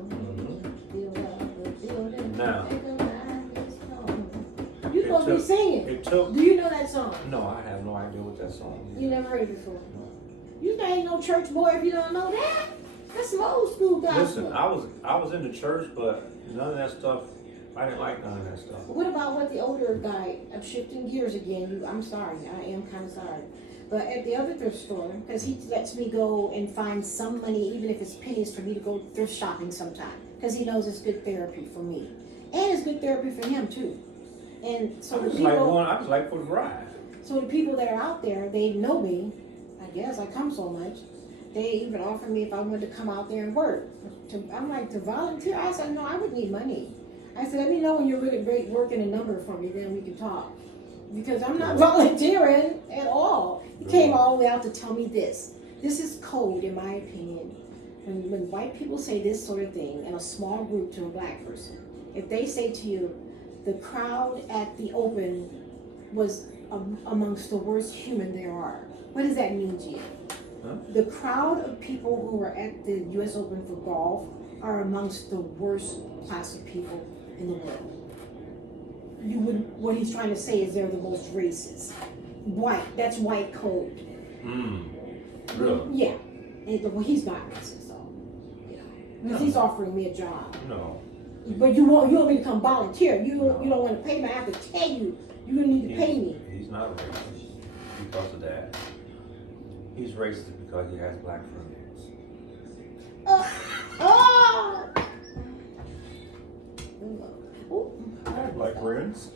Build up a building. Now. Take a lively stone. You're supposed to be singing. Do you know that song? No, I have no idea what that song is. You never heard it before? No. You ain't no church boy if you don't know that. That's some old school gospel. Listen, I was in the church, but none of that stuff, I didn't like none of that stuff. What about what the older guy, I'm shifting gears again, I'm sorry, I am kind of sorry. But at the other thrift store, because he lets me go and find some money, even if it's pennies, for me to go thrift shopping sometime. Because he knows it's good therapy for me. And it's good therapy for him too. And so I just like for the ride. So the people that are out there, they know me. I guess I come so much. They even offer me if I wanted to come out there and work. I'm like, to volunteer? I said, no, I would need money. I said, let me know when you're really great working a number for me, then we can talk. Because I'm not volunteering at all. He came all the way out to tell me this. This is code, in my opinion. When white people say this sort of thing in a small group to a black person, if they say to you, the crowd at the Open was amongst the worst human there are, what does that mean to you? Huh? The crowd of people who were at the U.S. Open for golf are amongst the worst class of people in the world. What he's trying to say is they're the most racist. White, that's white code. Really? Yeah. Well, he's not racist, though. Because he's offering me a job. No. But you want me to come volunteer. You don't want to pay me. I have to tell you, you need to pay me. He's not racist because of that. He's racist because he has black friends. Oh! I have black friends.